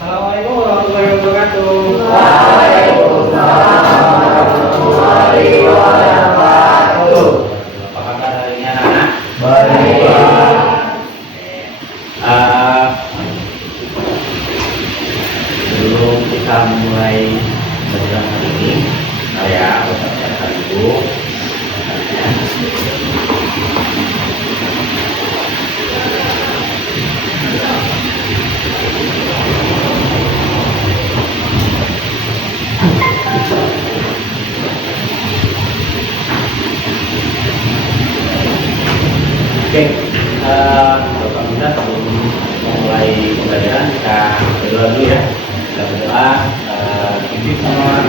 Assalamualaikum warahmatullahi wabarakatuh. Waalaikumsalam warahmatullahi wabarakatuh. Apa kabar hari ini anak-anak? Baik. Sebelum kita mulai program hari ini, saya ucapkan dulu. Oke, Bapak Bunda sebelum memulai pembelajaran kita berdoa dulu ya. Kita berdoa, ikuti sama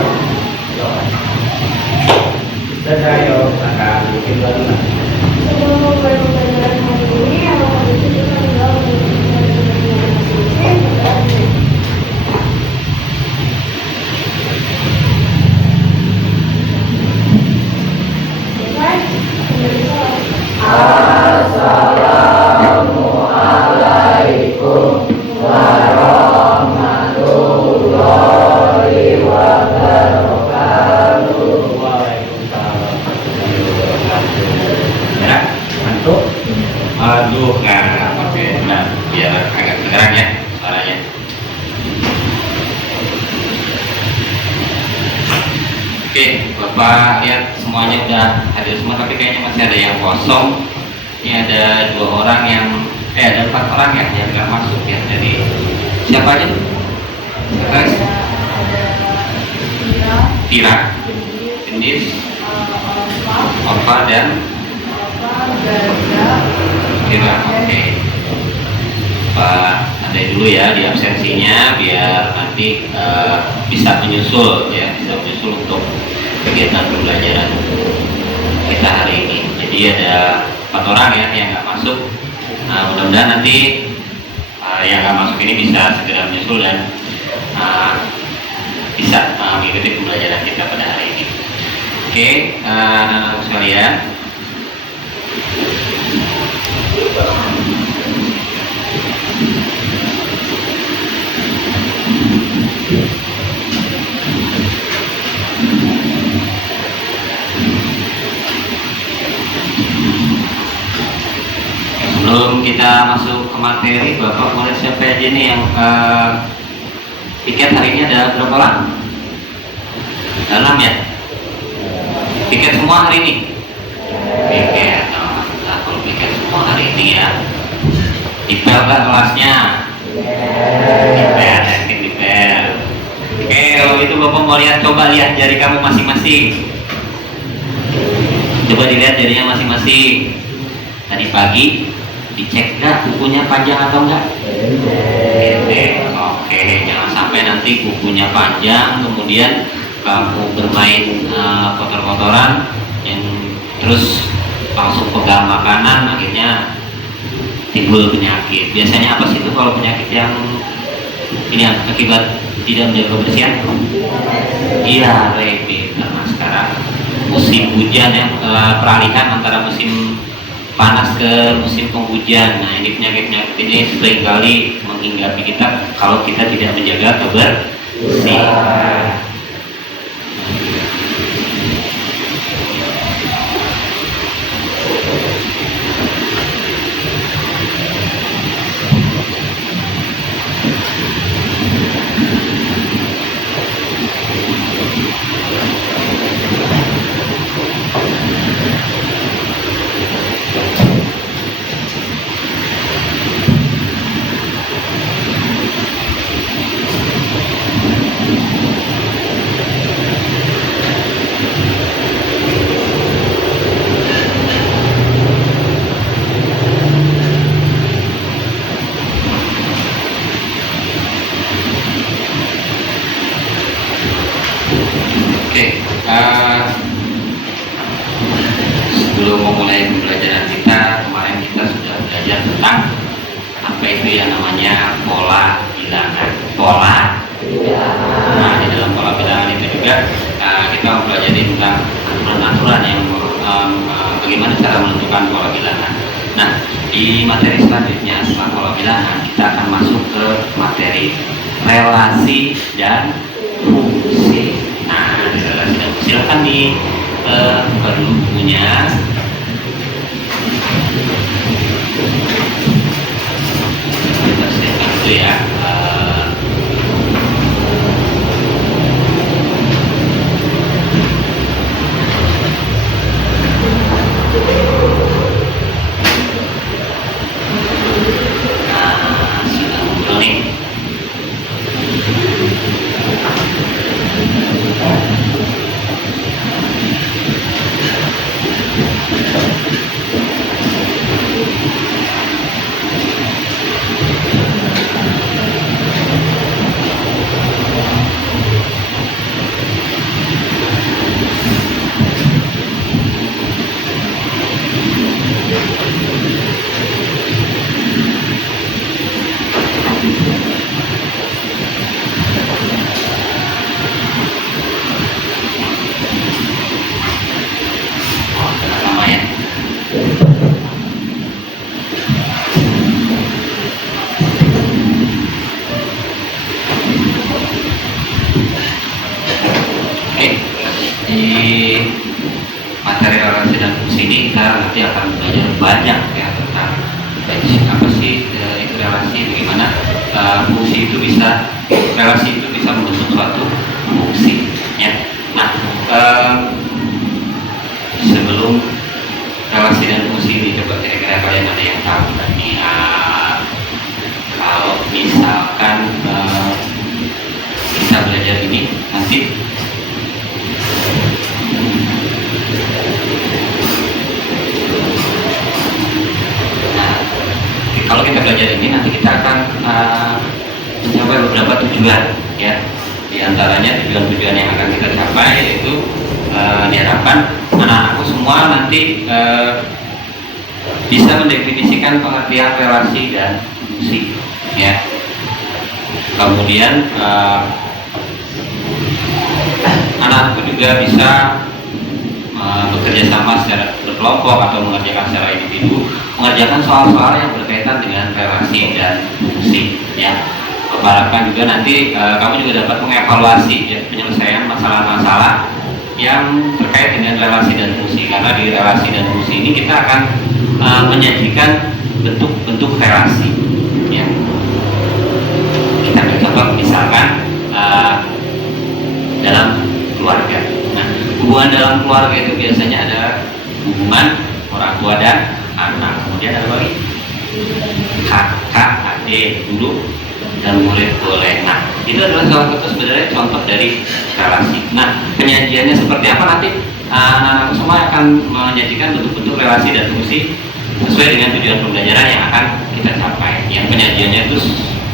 doa. Dan ayo akan bikin doa dulu. Sebelum memulai pembelajaran hari ini, awal itu kita berdoa untuk Assalamualaikum warahmatullahi wabarakatuh. Waalaikumsalam warahmatullahi wabarakatuh. Ya, mantuk. Aduh, nggak pakai. Nah, biar agak kedengeran ya suaranya. Oke, Bapak lihat semuanya udah hadir semua, tapi kayaknya masih ada yang kosong. Ini ada 2 orang yang, ada 4 orang ya yang nggak masuk ya. Jadi siapa aja? Guys, Tira, Gendis, Orfa dan Tira. Oke, Pak ada dulu ya di absensinya biar nanti bisa menyusul ya, bisa menyusul untuk kegiatan pembelajaran kita hari ini. Jadi ada 4 orang ya yang nggak masuk. Nah, mudah-mudahan nanti yang nggak masuk ini bisa segera menyusul dan bisa mengikuti pembelajaran kita pada hari ini. Oke, anak-anak sekalian. Sebelum kita masuk ke materi, Bapak boleh siapa aja nih yang tiket hari ini ada berapa orang? Dalam ya? Tiket semua hari ini? Tiket, nah, kalau tiket semua hari ini ya. Dipel nggak kelasnya? Dipel, yakin dipel. Oke, kalau itu Bapak mau lihat, coba lihat jari kamu masing-masing. Coba dilihat jarinya masing-masing. Tadi pagi dicek nggak bukunya panjang atau enggak? Oke, jangan sampai nanti bukunya panjang kemudian kamu bermain kotor-kotoran yang terus langsung pegang makanan, akhirnya timbul penyakit. Biasanya apa sih itu kalau penyakit yang ini akibat tidak menjaga kebersihan? Iya, rabies. Karena sekarang musim hujan ya, peralihan antara musim panas ke musim penghujan. Nah, ini penyakit-penyakit ini seringkali menghinggapi kita kalau kita tidak menjaga kebersihan. Sebelum memulai pembelajaran kita, kemarin kita sudah belajar tentang apa itu yang namanya pola bilangan. Nah, di dalam pola bilangan itu juga kita mempelajari tentang aturan-aturan yang bagaimana cara menentukan pola bilangan. Nah, di materi selanjutnya setelah pola bilangan kita akan masuk ke materi relasi dan fungsi. Nah, di relasi dan fungsi silakan di baru bukunya. Kita siapkan dulu ya. Sudah muncul nih. Oh, sudah lama ya. Oke, di materi relasi dan fungsi ini kita nanti akan belajar banyak ya tentang apa sih itu relasi, bagaimana fungsi itu bisa, relasi itu bisa membentuk suatu fungsi ya. Nah, sebelum relasi dan fungsi ini, coba kira-kira kalian ada yang tahu kan nih, kalau misalkan kita belajar ini nanti kalau kita belajar ini nanti kita akan mencapai beberapa tujuan ya. Di antaranya tujuan-tujuan yang akan kita capai yaitu diharapkan anak-anakku semua nanti bisa mendefinisikan pengertian relasi dan fungsi ya. Kemudian anakku juga bisa bekerja sama secara berkelompok atau mengerjakan secara individu, mengerjakan soal-soal yang berkaitan dengan relasi dan fungsi ya. Harapkan juga nanti kamu juga dapat mengevaluasi ya, penyelesaian masalah-masalah yang terkait dengan relasi dan fungsi, karena di relasi dan fungsi ini kita akan menyajikan bentuk-bentuk relasi ya. Kita ambil contoh misalkan dalam keluarga. Nah, hubungan dalam keluarga itu biasanya ada hubungan orang tua dan anak, kemudian ada lagi kakak, adik, guru, dan murid boleh. Nah, itu adalah salah satu sebenarnya contoh dari relasi. Nah, penyajiannya seperti apa nanti anak-anak semua akan menyajikan bentuk-bentuk relasi dan fungsi sesuai dengan tujuan pembelajaran yang akan kita capai. Yang penyajiannya itu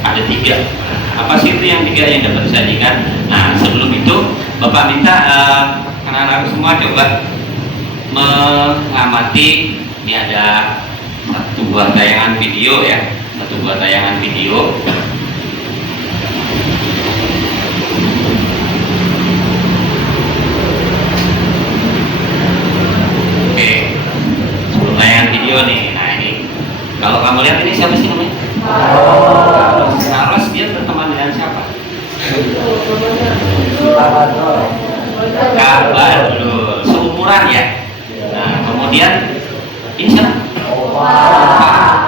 ada 3. Apa sih itu yang 3 yang dapat disajikan? Nah, sebelum itu Bapak minta anak-anak semua coba mengamati. Ini ada satu buah tayangan video ya, satu buah tayangan video. Oke, sebelum tayangan video nih. Nah ini, kalau kamu lihat ini siapa sih namanya? Carlos. Dia berteman dengan siapa? Kabar dulu, seumuran ya. Nah kemudian ini siapa?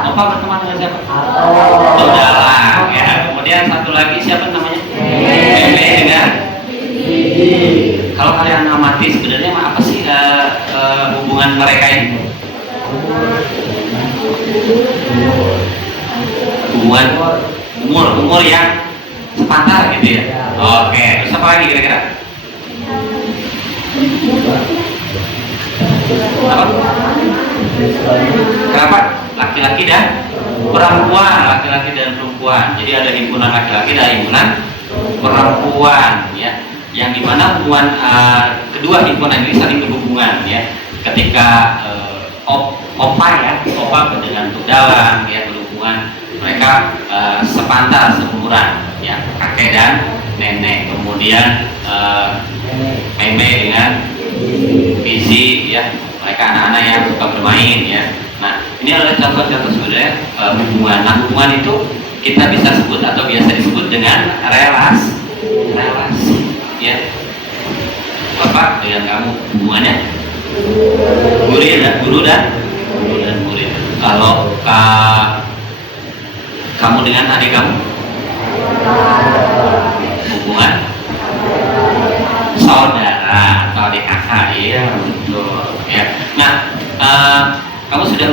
Opa berteman dengan siapa? Dalang ya. Kemudian satu lagi siapa namanya? Meme dengan. Kalau kalian amati sebenarnya apa sih hubungan mereka ini? Hubungan umur yang sepantar gitu ya. Oke, terus apa lagi kira-kira? Apa? Kenapa? Laki-laki dan perempuan, laki-laki dan perempuan. Jadi ada himpunan laki-laki dan himpunan perempuan ya. Yang dimana hubungan kedua himpunan ini saling berhubungan ya. Ketika opa dengan dalang ya, berhubungan, mereka sepantar, seumuran ya, kakek dan nenek. Kemudian meme dengan visi ya, mereka anak-anak yang suka bermain ya. Nah ini adalah contoh-contoh sebenarnya hubungan. Nah hubungan itu kita bisa sebut atau biasa disebut dengan relasi, ya. Bapak dengan kamu hubungannya guru dan murid. Kalau kamu dengan adik kamu hubungan saudara atau adik kakak, ya betul. Ya. Nah, kamu sudah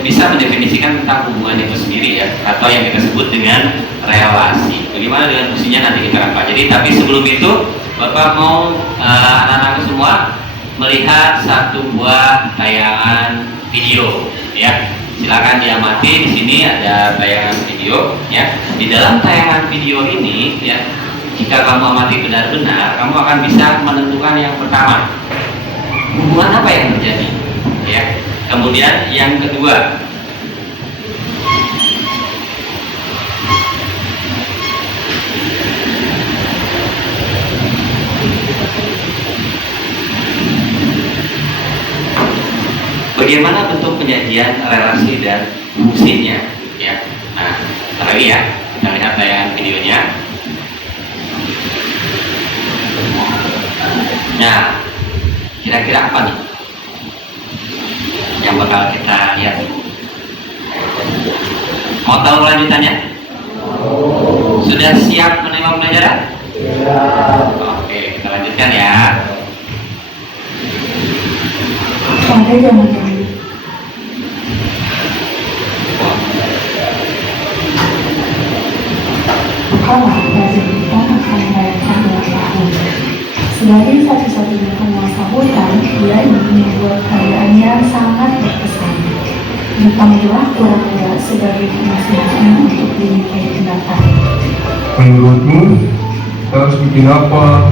bisa mendefinisikan tentang hubungan itu sendiri, ya, atau yang kita sebut dengan relasi. Bagaimana dengan fungsinya nanti kita akan pelajari. Tapi sebelum itu, Bapak mau anak-anak semua melihat satu buah tayangan video, ya. Silakan diamati. Di sini ada tayangan video, ya. Di dalam tayangan video ini, ya, jika kamu amati benar-benar, kamu akan bisa menentukan yang pertama, hubungan apa yang terjadi, ya. Kemudian yang kedua, bagaimana bentuk penyajian relasi dan fungsinya, ya. Nah, lagi ya, kita lihat tayangan videonya. Nah, kira-kira apa nih yang bakal kita lihat? Mau tahu lanjutannya? Sudah siap menerima pelajaran? Oke, kita lanjutkan ya. Pada zaman dahulu, kalah Raja Hutan akan merayakan ulang tahun. Sebagai satu-satunya penguasa hutan, dia ingin membuat kerajaan yang sangat berkesan. Dipanggillah kura-kura sebagai penasehatnya untuk dimintai pendapat. Menurutmu, kita harus bikin apa?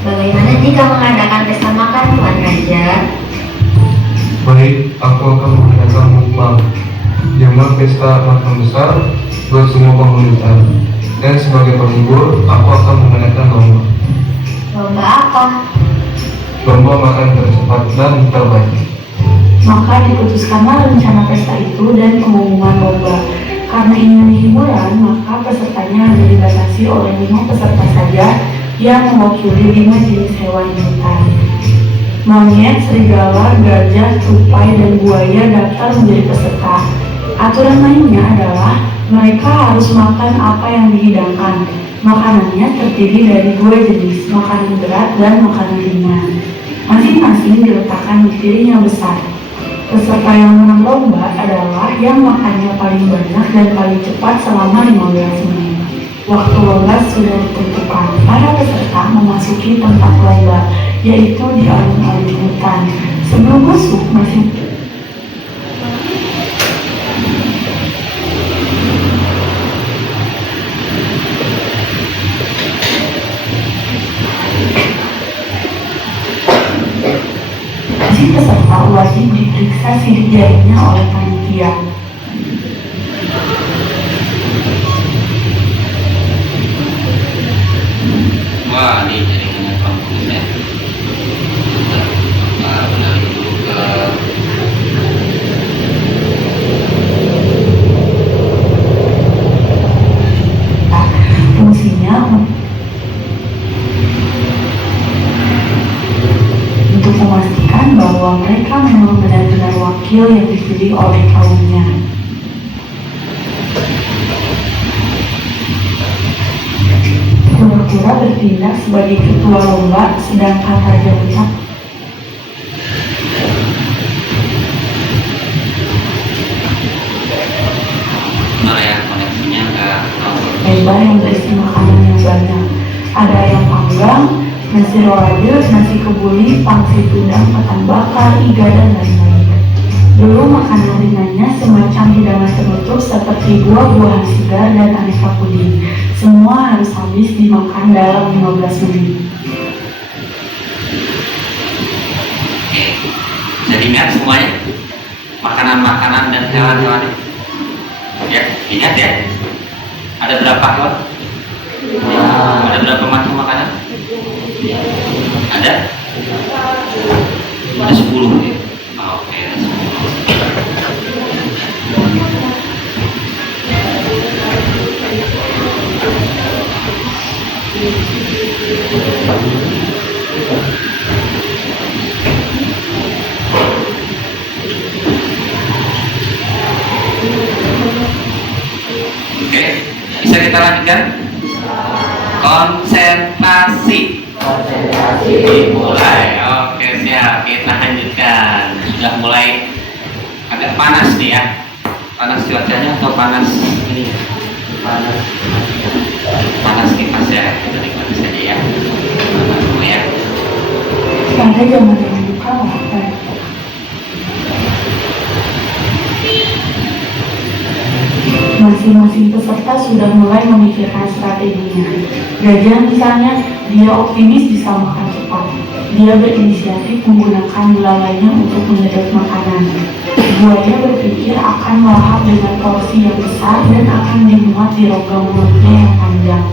Bagaimana jika mengadakan pesta makan, Tuan Raja? Baik, aku akan mengadakan mukbang. Jamuan pesta makan besar buat semua penghuni hutan. Dan sebagai penghibur, aku akan mengadakan lomba. Lomba apa? Lomba makan tercepat dan terbaik. Maka diputuskanlah rencana pesta itu dan pengumuman lomba. Karena ingin hiburan, maka pesertanya hanya dibatasi oleh 5 peserta saja yang mewakili 5 jenis hewan di hutan. Monyet, serigala, gajah, tupai, dan buaya daftar menjadi peserta. Aturan mainnya adalah mereka harus makan apa yang dihidangkan. Makanannya terdiri dari 2 jenis, makanan berat dan makanan ringan. Masing-masing diletakkan di piring yang besar. Peserta yang menang lomba adalah yang makannya paling banyak dan paling cepat selama 15 menit. Waktu lomba sudah ditentukan. Para peserta memasuki tempat lomba, yaitu di alun-alun hutan. Sebelum masuk, masing peserta wajib diperiksa sidik jarinya oleh panitia. Wah, ini jaringannya kurang bagus ya. Nah, benar dulu ke Fungsinya untuk memastikan bahwa mereka memang benar-benar wakil yang dipilih oleh kaumnya. Kura-kura bertindak sebagai ketua lomba, sedangkan Raja Hutan mana ya koneksinya enggak lebar yang berisi makanan yang banyak. Ada ayam panggang, nasi rolade, nasi kebuli, pangsit udang, ketan bakar, iga, dan lain-lain. Dulu makanan ringannya semacam hidangan penutup seperti buah-buahan segar dan aneka puding. Semua harus habis dimakan dalam 15 menit. Oke, jadi ingat semuanya makanan-makanan dan hewan-hewan. Ya, ingat ya. Ada berapa hewan? Ada berapa macam makanan? Ada? Ada 10 ya. Oke, ada 10. Oke, bisa kita lanjutkan? Konsentrasi. Dimulai. Oke, siap. Kita lanjutkan. Sudah mulai agak panas nih ya. Panas cuacanya atau panas ini? Panas kipas ya. Kita nikmati saja ya. Panas semua ya. Pada zaman dahulu kala, masing-masing peserta sudah mulai memikirkan strateginya. Gajah misalnya, dia optimis bisa makan cepat. Dia berinisiatif menggunakan belalainya untuk menyedot makanan. Buaya berpikir akan melahap dengan porsi yang besar dan akan dimuat di rongga mulutnya yang panjang.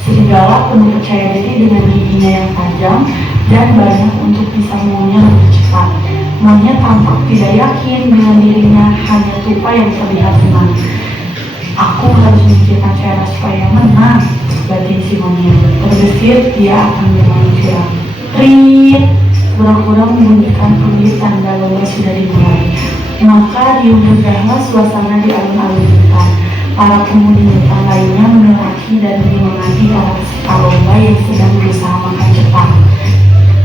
Serigala penuh percaya diri dengan giginya yang tajam dan banyak untuk bisa mengunyah lebih cepat. Monyet tampak tidak yakin dengan dirinya, hanya tupai yang terlihat tenang. Aku harus memikirkan cara supaya menang, batin si monyet. Terbesit, dia akan bermain curang. Rit, pura-pura membunyikan peluit tanda lomba sudah dimulai. Maka diunggahlah suasana di alun-alun hutan. Para penghuni hutan lainnya meneraki dan menyemangati para peserta lomba yang sedang berusaha makan cepat.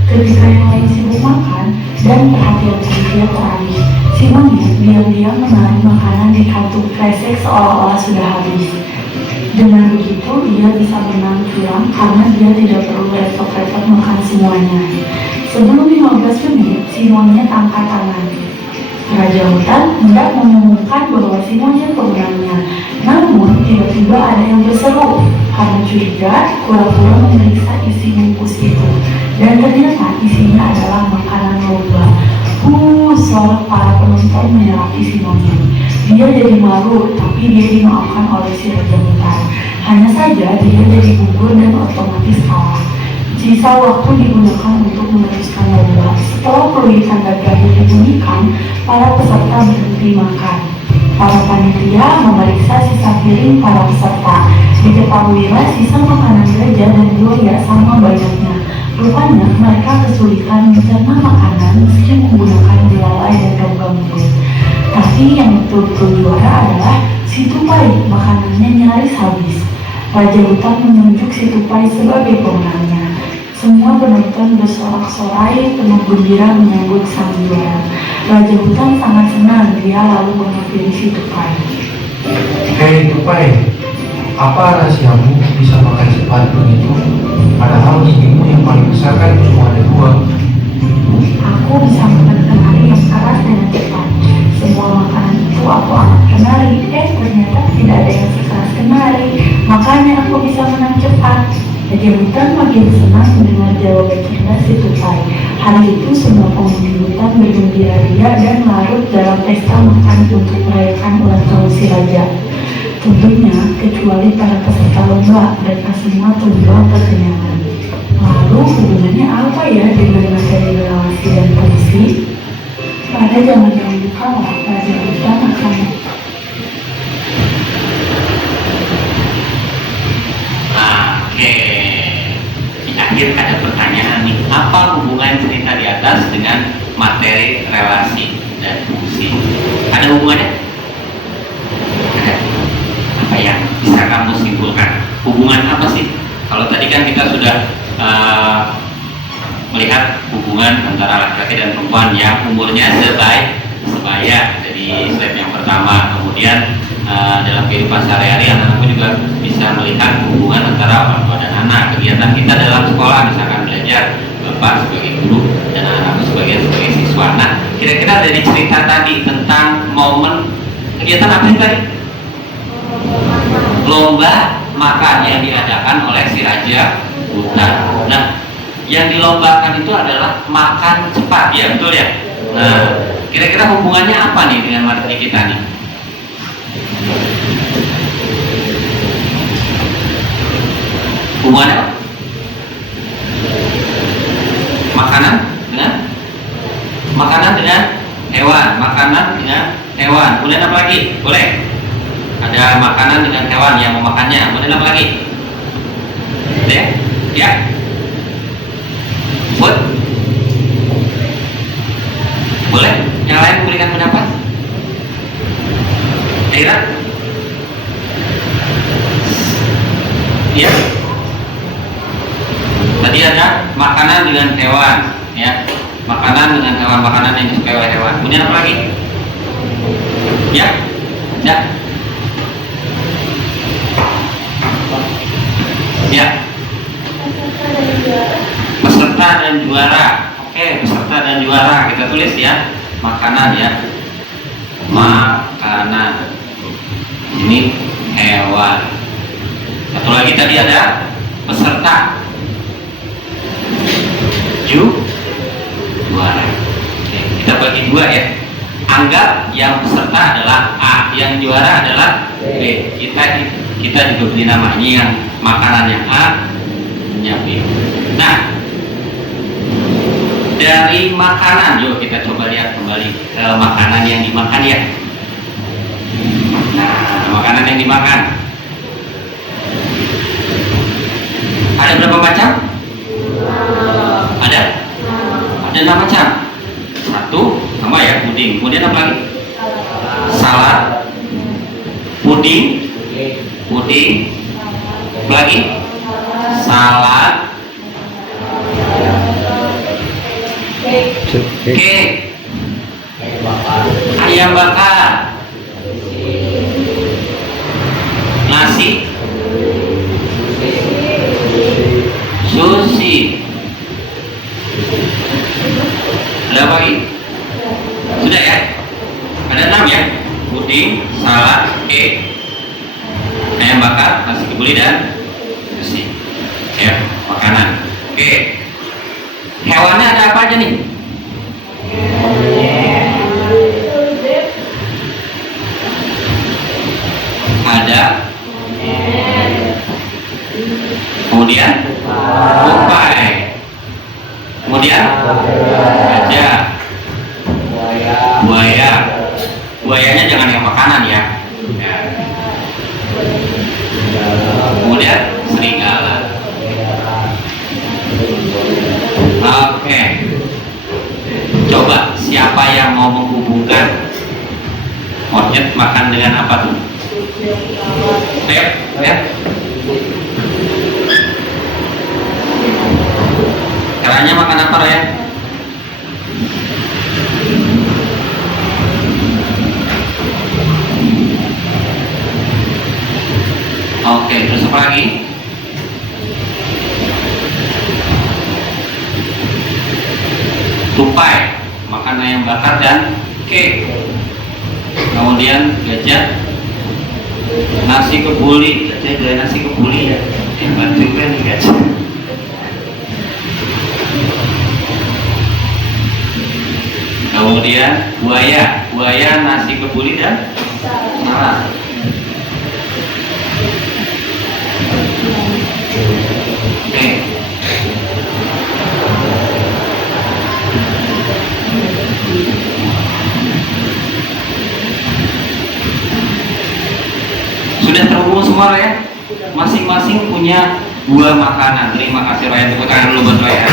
Ketika yang lain sibuk makan dan perhatian dia teralih, si monyet diam-diam menarik makanan di kantung kresek seolah-olah sudah habis. Dengan begitu, dia bisa menang curang karena dia tidak perlu repot-repot makan semuanya. Sebelum 15 menit, si monyet angkat tangan. Raja hutan hendak mengumumkan bahwa si monyet pemenangnya. Namun, tiba-tiba ada yang berseru. Karena curiga, pura-pura memeriksa isi bungkus itu. Dan ternyata isinya adalah makanan lomba. Sorak para penonton menyerapi si monyet. Dia jadi malu, tapi dia dimaafkan oleh si raja hutan. Hanya saja dia jadi gugur dan otomatis kalah. Sisa waktu digunakan untuk meneruskan lomba. Setelah peluit tanda berakhir dibunyikan, para peserta berhenti makan. Para panitia memeriksa sisa piring para peserta. Diketahuilah sisa makanan gajah dan buaya sama banyaknya. Rupanya mereka kesulitan mencerna makanan meski menggunakan belalai dan rongga mulut. Tapi yang betul-betul juara adalah si tupai, makanannya nyaris habis. Raja hutan menunjuk si tupai sebagai pemenangnya. Semua penonton bersorak-sorai penuh gembira menyambut sang juara. Raja hutan sangat senang, dia lalu menghampiri si tupai. Hei tupai, apa rahasiamu bisa makan cepat begitu? Padahal gigimu yang paling besar kan cuma ada 2. Aku bisa makan kenari yang keras dengan cepat. Semua makanan itu aku angkat kenari. Ternyata tidak ada yang sekeras kenari. Makanya aku bisa menang cepat. Raja hutan makin senang mendengar jawaban cerdas si tupai. Hari itu semua penghuni hutan bergembira ria dan larut dalam pesta makan untuk merayakan ulang tahun si raja. Tentunya kecuali para peserta lomba, mereka semua terjual kekenyangan. Lalu hubungannya apa ya dengan materi relasi dan puisi? Pada zaman dahulu kala, raja hutan akan Oke, di akhir ada pertanyaan nih, apa hubungan cerita di atas dengan materi relasi dan fungsi? Ada hubungannya? Ada. Apa yang bisa kamu simpulkan? Hubungan apa sih? Kalau tadi kan kita sudah melihat hubungan antara laki-laki dan perempuan yang umurnya sebaya dari slide yang pertama. Kemudian dalam kehidupan sehari-hari anak-anakku juga bisa melihat hubungan antara orang tua dan anak. Kegiatan kita dalam sekolah misalkan belajar, bapak sebagai guru dan anak-anakku sebagai siswa. Nah, kira-kira dari cerita tadi tentang momen kegiatan apa sih tadi? Lomba makan yang diadakan oleh si raja hutan. Nah, yang dilombakan itu adalah makan cepat, ya betul ya? Nah, kira-kira hubungannya apa nih dengan materi kita nih? Hubungannya apa? Makanan dengan hewan, makanan dengan hewan. Kemudian apa lagi? Boleh? Ada makanan dengan hewan yang memakannya. Kemudian apa lagi? Ya? Ya, buat boleh yang lain memberikan pendapat? Kira? Ya. Tadi ada makanan dengan hewan, ya. Makanan dengan hewan, makanan yang disukai oleh hewan. Kemudian apa lagi? Ya, ya, ya. Peserta dan juara. Oke, peserta dan juara kita tulis ya. Makanan ya. Makanan. Ini hewan. Satu lagi tadi ada peserta. Juara. Oke, kita bagi dua ya. Anggap yang peserta adalah A, yang juara adalah B. Kita juga beri nama ini yang makanannya A, yang B. Nah, dari makanan, yuk kita coba lihat kembali ke makanan yang dimakan ya. Nah, makanan yang dimakan ada berapa macam? Ada 6 macam. Satu sama ya, puding. Kemudian apa lagi? Salad, puding, apa lagi? Salad, cake, ayam bakar, nasi, sushi. Ada apa lagi? Sudah ya? Ada 6 ya? Puding, salad, cake, ayam bakar, nasi kebuli dan sushi. Ya, makanan. Oke. Hewannya ada apa aja nih? Ada. Kemudian tupai. Kemudian gajah, buaya. Buayanya jangan yang makanan ya. Kemudian serigala. Oke. Coba siapa yang mau menghubungkan monyet makan dengan apa tuh? Ayo, ya. Caranya makan apa ya? Oke, terus apa lagi? Tupai, makan ayam bakar dan cake. Kemudian gajah, nasi kebuli. Gajah ada nasi kebuli ya. Hebat juga nih gajah. Kemudian buaya nasi kebuli dan salad. Oke. Sudah terhubung semua ya? Masing-masing punya 2 makanan. Terima kasih Ryan, tepuk tangan dulu buat Ryan.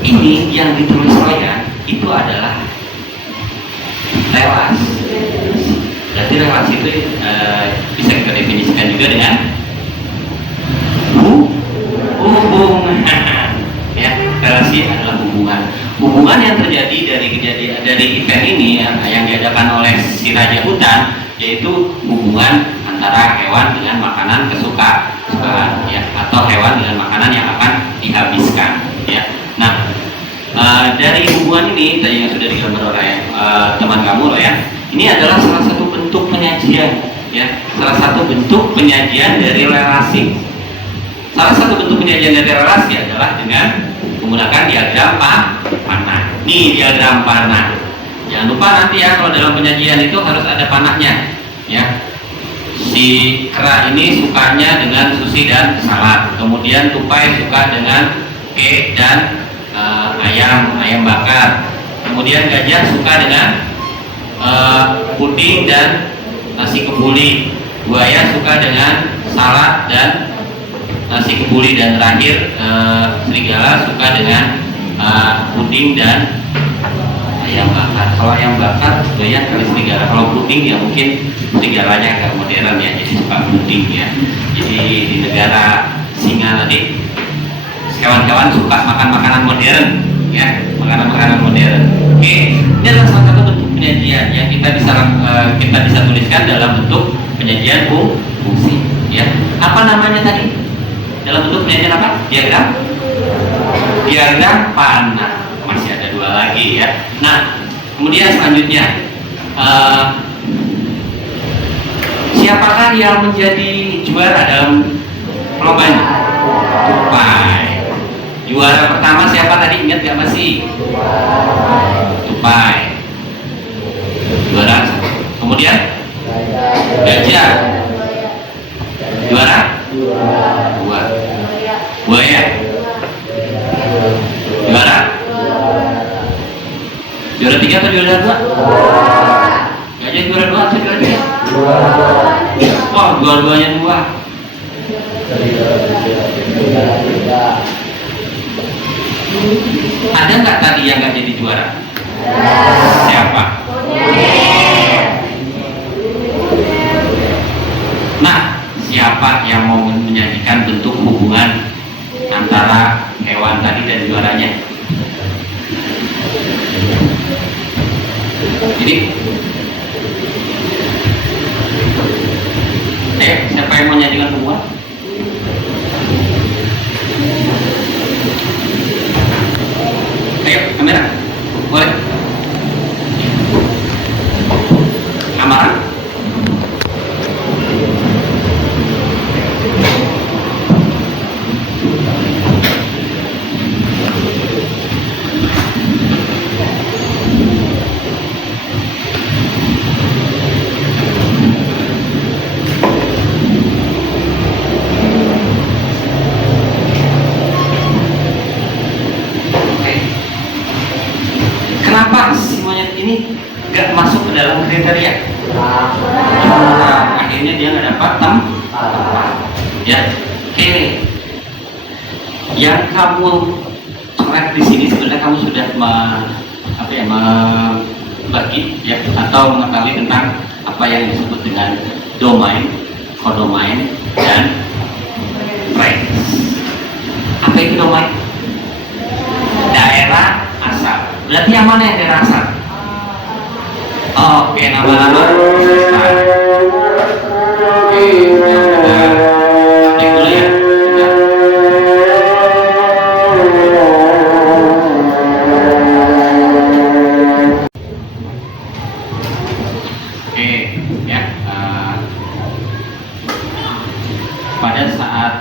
Ini yang ditulis Ryan itu adalah relas. Berarti relas itu bisa kita definisikan juga dengan hubungan. Ya, relasi adalah hubungan yang terjadi dari event ini yang diadakan oleh si Raja Hutan, yaitu hubungan antara hewan dengan makanan kesukaan ya, atau hewan dengan makanan yang akan dihabiskan ya. Nah, dari hubungan ini tadi yang sudah digambar oleh teman kamu loh ya, ini adalah salah satu bentuk penyajian ya, salah satu bentuk penyajian dari relasi. Salah satu bentuk penyajian dari relasi adalah dengan menggunakan diagram panah. Nih diagram panah. Jangan lupa nanti ya, kalau dalam penyajian itu harus ada panahnya ya. Si kera ini sukanya dengan sushi dan salad. Kemudian tupai suka dengan cake dan ayam bakar. Kemudian gajah suka dengan puding dan nasi kebuli. Buaya suka dengan salad dan nasi kebuli, dan terakhir serigala suka dengan puding dan ayam bakar. Kalau ayam bakar doyan kali serigala, kalau puding ya mungkin serigalanya agak modern ya, jadi suka puding ya. Jadi di negara singa tadi kawan-kawan suka makan makanan modern ya, makanan modern. Oke, ini adalah salah satu bentuk penyajian yang kita bisa tuliskan dalam bentuk penyajian fungsi ya. Apa namanya tadi? Dalam bentuk penyajian apa? Diagram panah. Masih ada dua lagi ya. Nah, kemudian selanjutnya siapakah yang menjadi juara dalam perlombaan? Tupai. Juara pertama siapa tadi, ingat gak masih? Tupai. Juara. Kemudian gajah. Juara? Buaya. Juara? Juara 3 atau juara 2? Gajah juara 2 atau juara 3? Oh, dua-duanya 2. Ada nggak tadi yang nggak jadi juara? Siapa? Nah, siapa yang mau menyajikan bentuk hubungan antara hewan tadi dan juaranya? Jadi, siapa yang mau menyajikan hubungan? Ayo, kamera, boleh? Kamera. Kenapa si monyet ini gak masuk ke dalam kriteria? Akhirnya dia nggak dapat tempat. Ya, oke. Yang kamu coret di sini sebenarnya kamu sudah membagi ya, atau mengetahui tentang apa yang disebut dengan domain, kodomain, dan range. Apa itu domain? Daerah asal. Berarti yang mana yang daerah asal? Oke, nama-nama. Oke, cek dulu ya. Oke, ya. Pada saat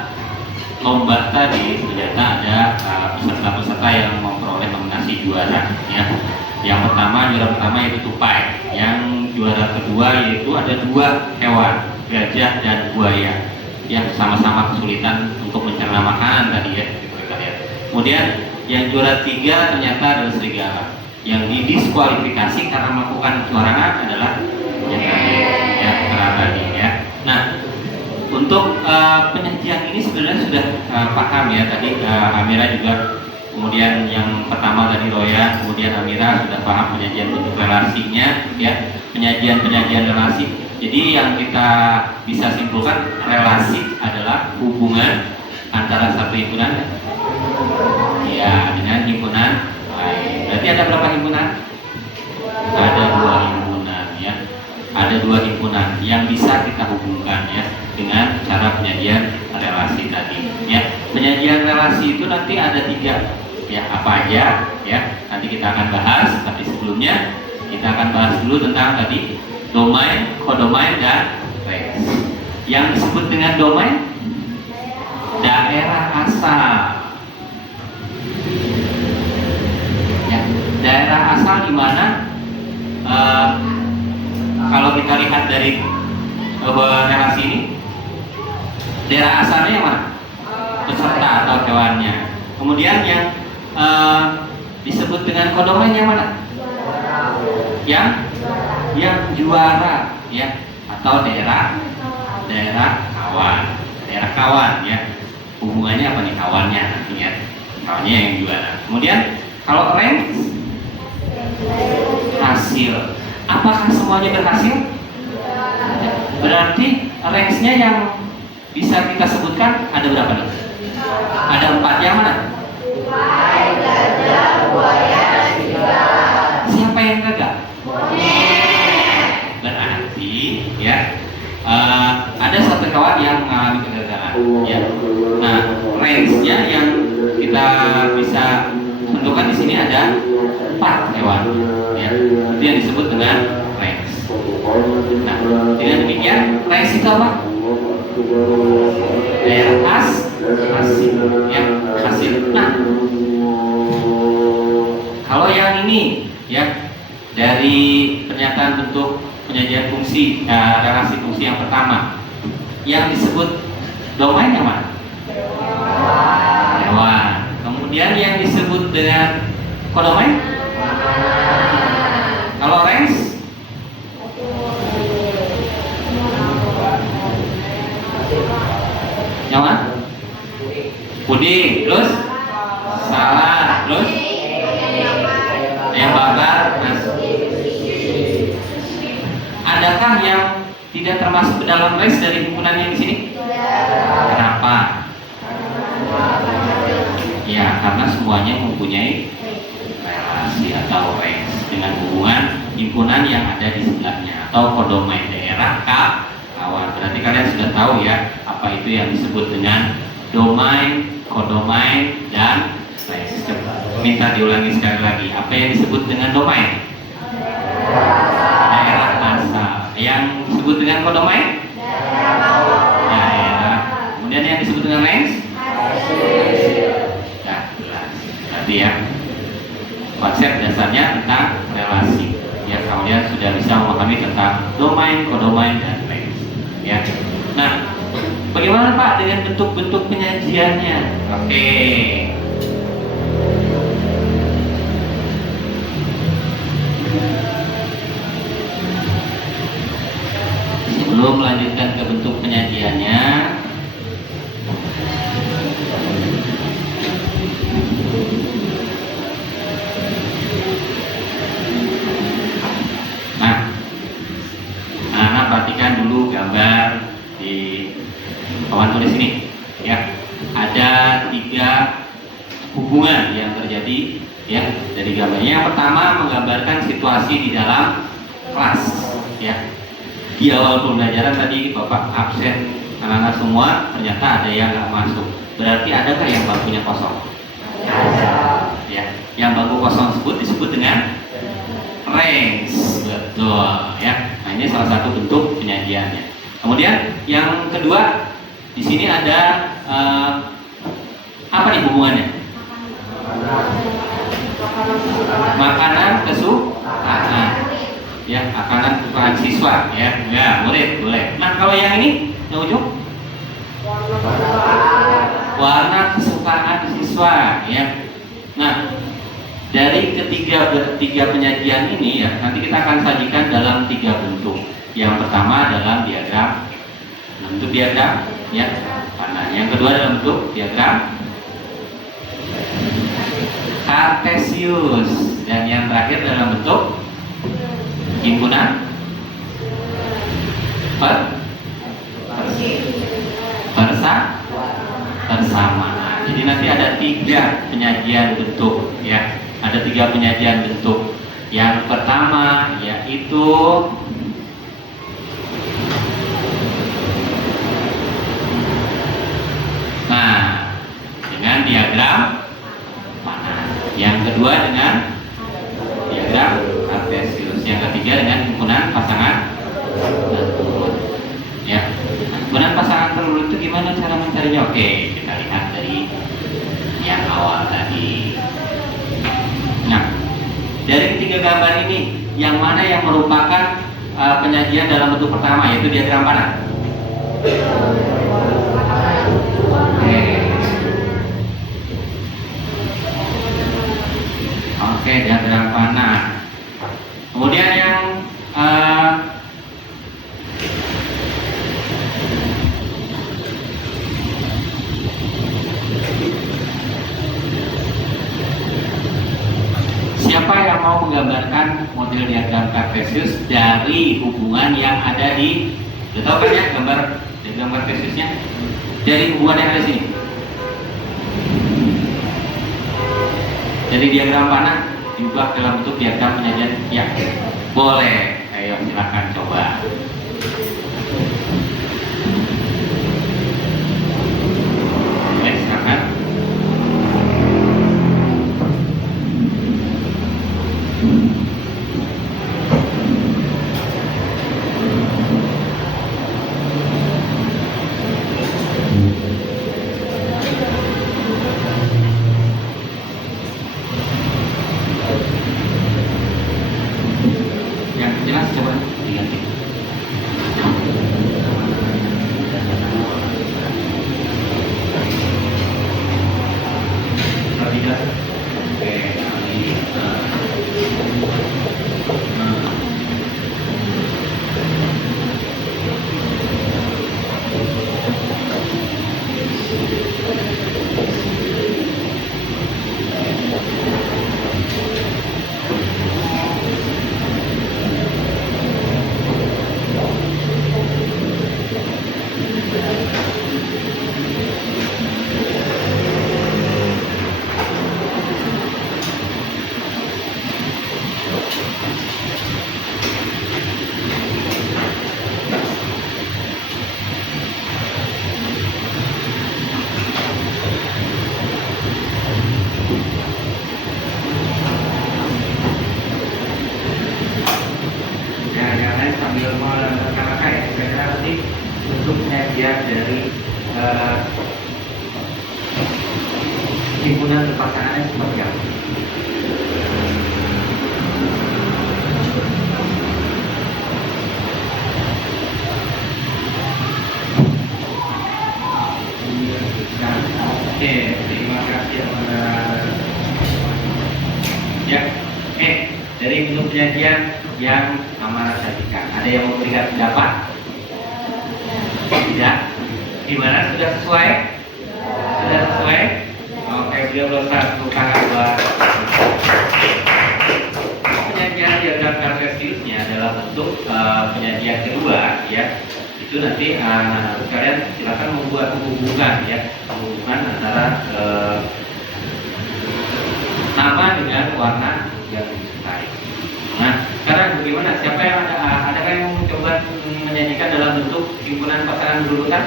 lomba tadi ternyata ada peserta-peserta yang memperoleh nominasi juara ya. Yang pertama, juara pertama yaitu tupai. Yang juara kedua yaitu ada 2 hewan, gajah dan buaya yang sama-sama kesulitan untuk mencerna makanan tadi ya, kita lihat. Kemudian yang juara 3 ternyata adalah serigala yang didiskualifikasi karena melakukan kecurangan adalah yang tadi ya, tadi ya. Nah, untuk penyajian ini sebenarnya sudah paham ya tadi Amira juga. Kemudian yang pertama tadi Roya, kemudian Amira sudah paham penyajian bentuk relasinya ya, penyajian relasi. Jadi yang kita bisa simpulkan, relasi adalah hubungan antara satu himpunan ya dengan himpunan lain. Berarti ada berapa himpunan? Ada 2 himpunan ya. Ada 2 himpunan yang bisa kita hubungkan ya dengan cara penyajian relasi tadi ya. Penyajian relasi itu nanti ada 3 ya, apa aja ya, nanti kita akan bahas. Tapi sebelumnya kita akan bahas dulu tentang tadi domain, kodomain, dan range. Yang disebut dengan domain, daerah asal ya, daerah asal di mana kalau kita lihat dari relasi ini, daerah asalnya yang mana? Peserta atau hewannya. Kemudian yang disebut dengan kodomain yang mana? Yang juara ya, atau daerah kawan kawan ya. Hubungannya apa nih kawannya nantinya? Kawannya yang juara. Kemudian kalau rank hasil. Apakah semuanya berhasil? Berarti range-nya yang bisa kita sebutkan ada berapa nih? Ada 4, yang mana? Siapa yang gagal? Berarti ya ada satu kawan yang mengalami kegagalan ya. Nah, range-nya yang kita bisa tentukan di sini ada 4 hewan ya. Itu yang disebut dengan range. Nah, dengan demikian range itu apa? Daerah hasil ya, hasil. Nah, kalau yang ini ya, dari pernyataan bentuk penyajian fungsi relasi fungsi yang pertama yang disebut domain yang mana? Hewan. Kemudian yang disebut dengan kodomain? Kalau range? Yang mana? Puding, terus salad, terus ayam bakar. Nah, adakah yang tidak termasuk ke dalam range dari himpunan yang di sini? Kenapa? Ya, karena semuanya mempunyai relasi atau range dengan hubungan himpunan yang ada di sebelahnya atau kodomain daerah kawan. Berarti kalian sudah tahu ya apa itu yang disebut dengan domain, kodomain, dan range. Coba minta diulangi sekali lagi. Apa yang disebut dengan domain? Daerah asal. Yang disebut dengan kodomain? Daerah. Kemudian yang disebut dengan range? Berarti ya konsep dasarnya tentang relasi ya, kalian sudah bisa memahami tentang domain, kodomain, dan range ya. Nah, bagaimana Pak dengan bentuk-bentuk penyajiannya? Oke. Sebelum melanjutkan ke bentuk penyajiannya, perhatikan dulu gambar di papan tulis ini ya. Ada 3 hubungan yang terjadi ya dari gambarnya. Yang pertama menggambarkan situasi di dalam kelas ya. Di awal pembelajaran tadi Bapak absen anak-anak semua, ternyata ada yang nggak masuk. Berarti adakah yang bangkunya kosong? Ada. Ya, yang bangku kosong tersebut disebut dengan range. Betul ya. Nah, ini salah satu bentuk penyajiannya. Kemudian yang kedua di sini ada apa nih hubungannya? Makanan kesukaan ya, makanan kesukaan siswa ya. Ya, boleh. Nah, kalau yang ini yang ujung warna kesukaan siswa ya. Nah, dari ketiga penyajian ini ya, nanti kita akan sajikan dalam 3 bentuk. Yang pertama dalam diagram, bentuk diagram ya, panah. Yang kedua dalam bentuk diagram kartesius, dan yang terakhir dalam bentuk himpunan persamaan. Jadi nanti ada 3 penyajian bentuk ya. Ada 3 penyajian bentuk. Yang pertama yaitu dengan diagram panah. Yang kedua dengan diagram kartesius. Yang ketiga dengan himpunan pasangan terurut. Ya. Himpunan pasangan terurut itu gimana cara mencarinya? Oke, kita lihat dari yang awal tadi. Nah, dari 3 gambar ini, yang mana yang merupakan penyajian dalam bentuk pertama, yaitu diagram panah? Oke, diagram panah. Kemudian yang diagram kartesius dari hubungan yang ada di, udah tahu kan ya gambar diagram kartesiusnya, dari hubungan yang ada di sini. Jadi diagram panah diubah dalam bentuk diagram penyajian. Ya, boleh. Ayo silakan coba. Oke, silakan. Yang jelas coba diganti. Tidak. Oke, ini. Sambil menerangkan ya, saya nanti untuk penyajian dari himpunan berpasangannya seperti apa. Oke, terima kasih ya. Oke, dari bentuk penyajian yang amanah sajikan, ada yang memberikan pendapat? Tidak? Gimana? Sudah sesuai? Sudah sesuai? Oke, beliau belum satu tangan buat penyajian diagram kartesiusnya adalah bentuk penyajian kedua ya. Itu nanti kalian silakan membuat hubungan ya, hubungan antara nama dengan warna yang disukai. Nah, sekarang bagaimana? Siapa yang adakah yang mau mencoba menyanyikan dalam bentuk himpunan pasangan berurutan?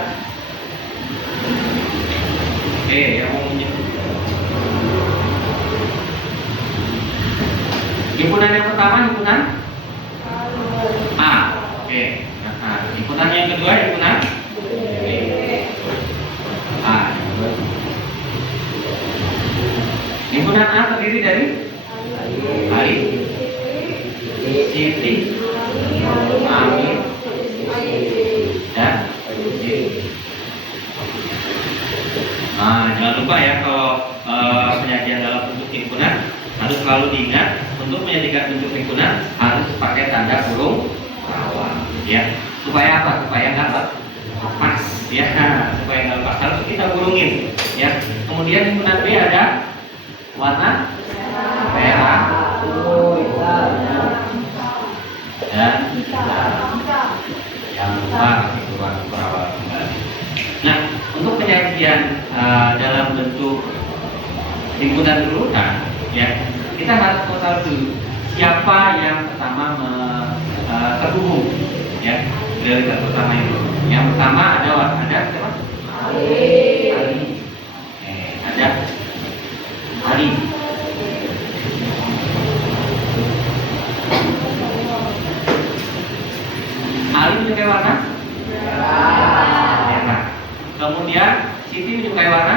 Oke, yang mau menyanyikan. Himpunan yang pertama, himpunan A. Oke. Nah, himpunan yang kedua, himpunan B. A. Himpunan A terdiri dari Ali, Siti, Amin, dan Siti. Nah, jangan lupa ya kalau penyajian dalam bentuk himpunan harus selalu diingat untuk menjadikan bentuk himpunan harus pakai tanda kurung rawan, ya. Supaya apa? Supaya nggak lepas, ya. Supaya nggak lepas harus kita kurungin, ya. Kemudian himpunan B ada warna merah dan yang lupa itu warna perawat kembali. Nah, untuk penyajian dalam bentuk himpunan berurutan, ya, kita harus tahu dulu siapa yang pertama terhubung, ya, prioritas pertama itu. Yang pertama ada siapa? Ali. Ada Ali. Ali menyukai warna merah. Kemudian Siti menyukai warna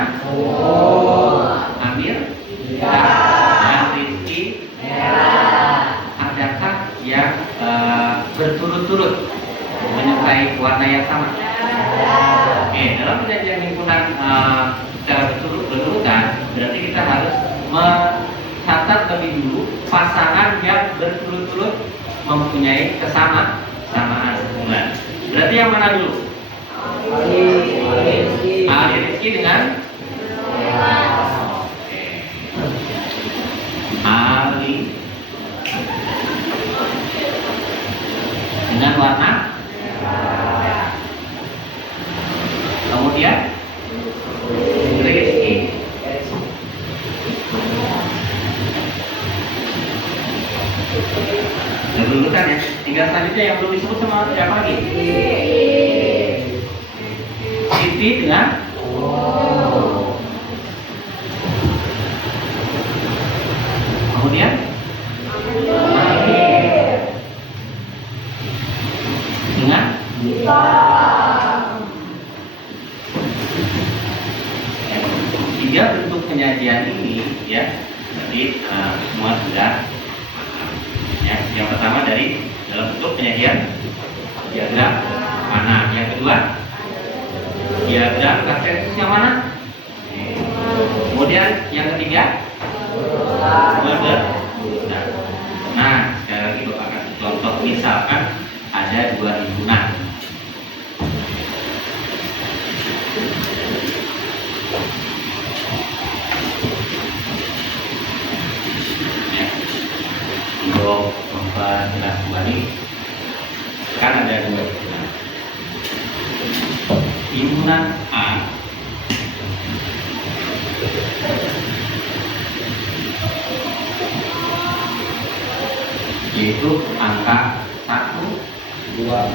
Amir dan Rizky merah. Adakah yang berturut-turut menyukai warna yang sama? Oke, dalam penyajian himpunan secara berurutan berarti kita harus mencatat lebih dulu pasangan yang berturut-turut mempunyai kesamaan hubungan. Berarti yang mana dulu? Ali Rizky dengan Ali Kemudian rezeki. Udah berurutan ya. Tinggal selanjutnya yang belum disebut sama siapa lagi? Siti dengan kemudian dengan tiga bentuk penyajian ini ya. Jadi semua sudah ya. Yang pertama dari dalam bentuk penyajian diagram mana, yang kedua diagram kasus yang mana, kemudian yang ketiga model. Nah, sekali lagi Bapak kasih contoh, misalkan ada dua himpunan. Ya, untuk memperjelas kembali, kan ada dua himpunan. Himpunan A yaitu angka 1, 2,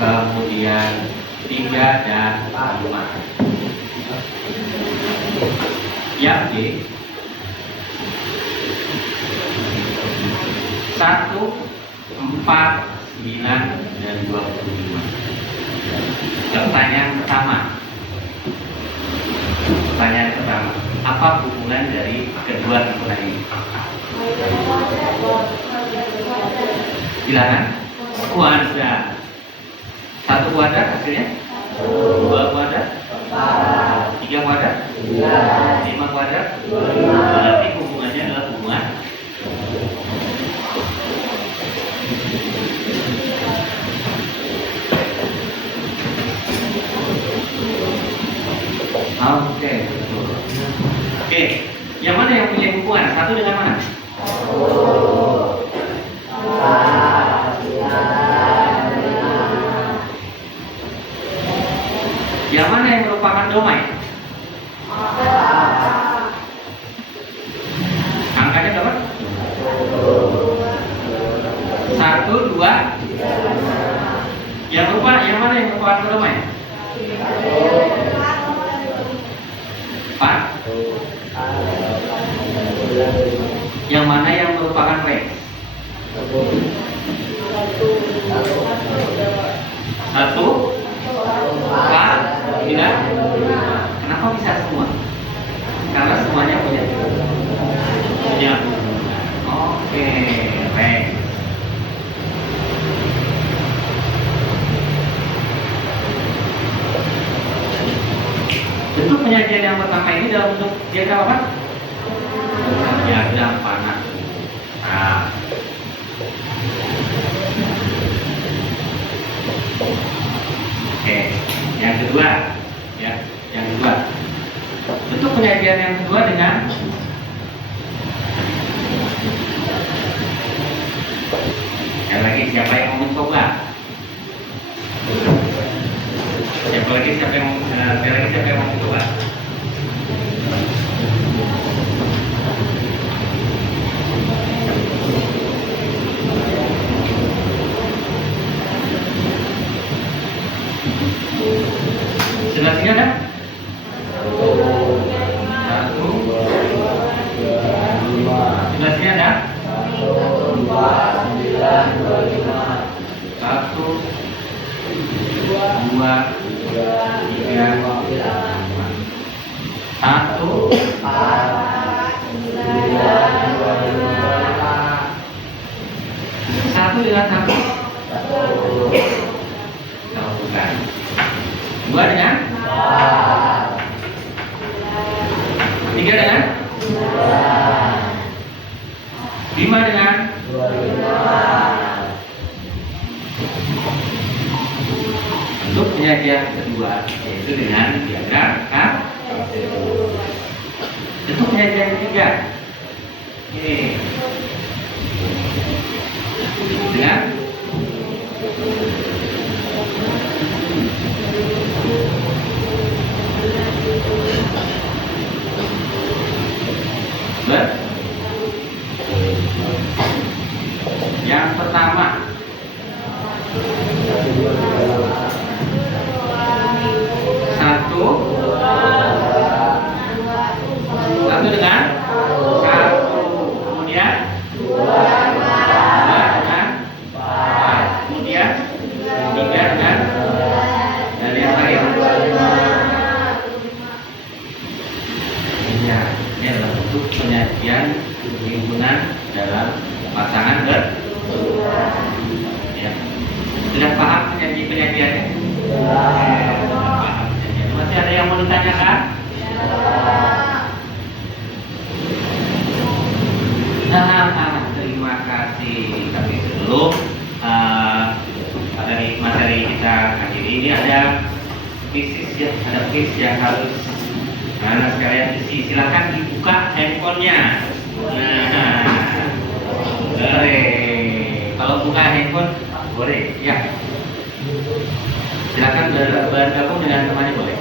kemudian 3 dan 5. Yang B 1, 4, 9 dan 25. Pertanyaan pertama, apa hubungan dari kedua himpunan ini? Bilangan kuadrat. 1 kuadrat hasilnya 2 kuadrat, 3 kuadrat, 5 kuadrat. Berarti hubungannya adalah hubungan Oke, yang mana yang punya hubungan? 1 dengan mana? Yang mana yang merupakan domai? Angkanya berapa? 1, 2. Yang mana yang merupakan domai? 4. Yang mana yang merupakan range? 1, 4, 9. Kenapa bisa semua? Karena semuanya punya. Oke, range. Bentuk penyajian yang pertama ini dalam bentuk diagram apa? Diagram panah. Nah, oke, yang kedua, ya, yang kedua. Bentuk penyajian yang kedua dengan sekali lagi siapa yang mau mencoba? Siapa yang mau mencoba? Sebelah sini ada? 1, 2, sebelah sini ada? 1, 2, 3, 1, 1 dengan 1. Bukan. 2 dengan 3 dengan 5 dengan bentuk penyajian kedua yaitu dengan diagram kan? Bentuk penyajian ketiga ini dengan kemudian himpunan dalam pasangan berdua. Ya. Sudah paham penyajian-penyajiannya? Paham. Masih ada yang mau ditanyakan? Terima kasih. Tapi sebelum materi kita akhiri, ini ada quiz yang harus anak sekalian isi. Silahkan dibuka handphonenya. Nah, boleh. Kalau buka handphone boleh, ya. Silakan bergabung dengan temannya boleh.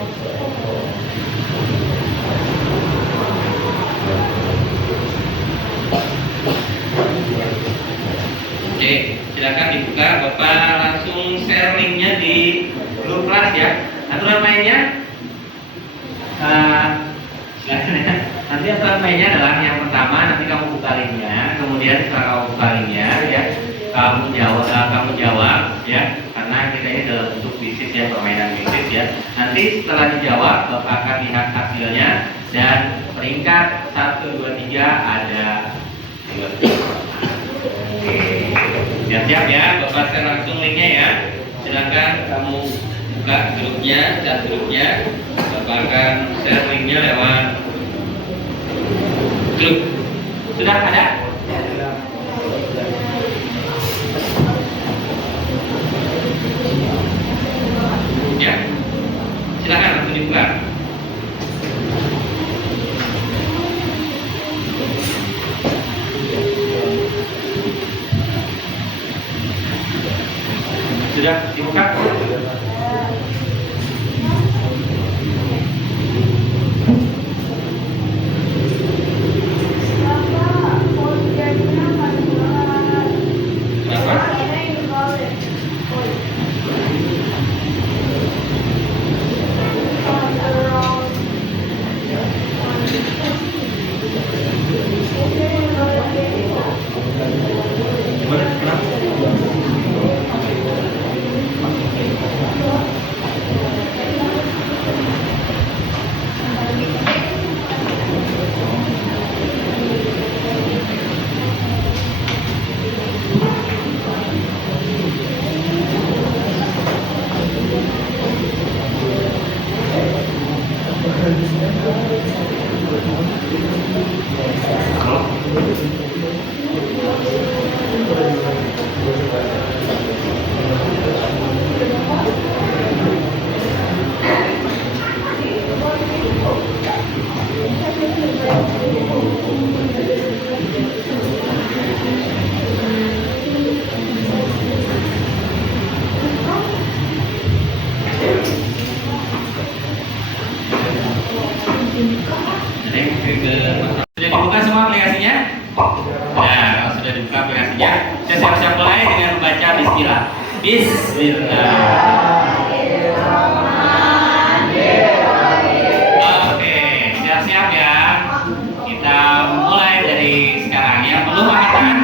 Oke, silakan dibuka. Bapak langsung share linknya di grup kelas ya. Aturan mainnya, nanti aturan mainnya adalah yang pertama nanti kamu buka linknya, kemudian setelah kamu buka linknya ya, kamu jawab ya, karena kita ini dalam bentuk bisnis ya, permainan bisnis ya. Nanti setelah dijawab Bapak akan lihat hasilnya dan peringkat 1, 2, 3 ada 2. Oke, siap ya, Bapak share langsung linknya ya. Silakan kamu buka grupnya, chat grupnya. Bapak akan share linknya lewat grup. Sudah ada? Ya, silakan langsung dibuka. Sudah dibuka? Sudah dibuka semua aplikasinya? Nah, kalau sudah dibuka aplikasinya, saya siap-siap mulai dengan membaca Bismillah. Bismillah. Oke, siap-siap ya. Kita mulai dari sekarang ya. Belum angkatan?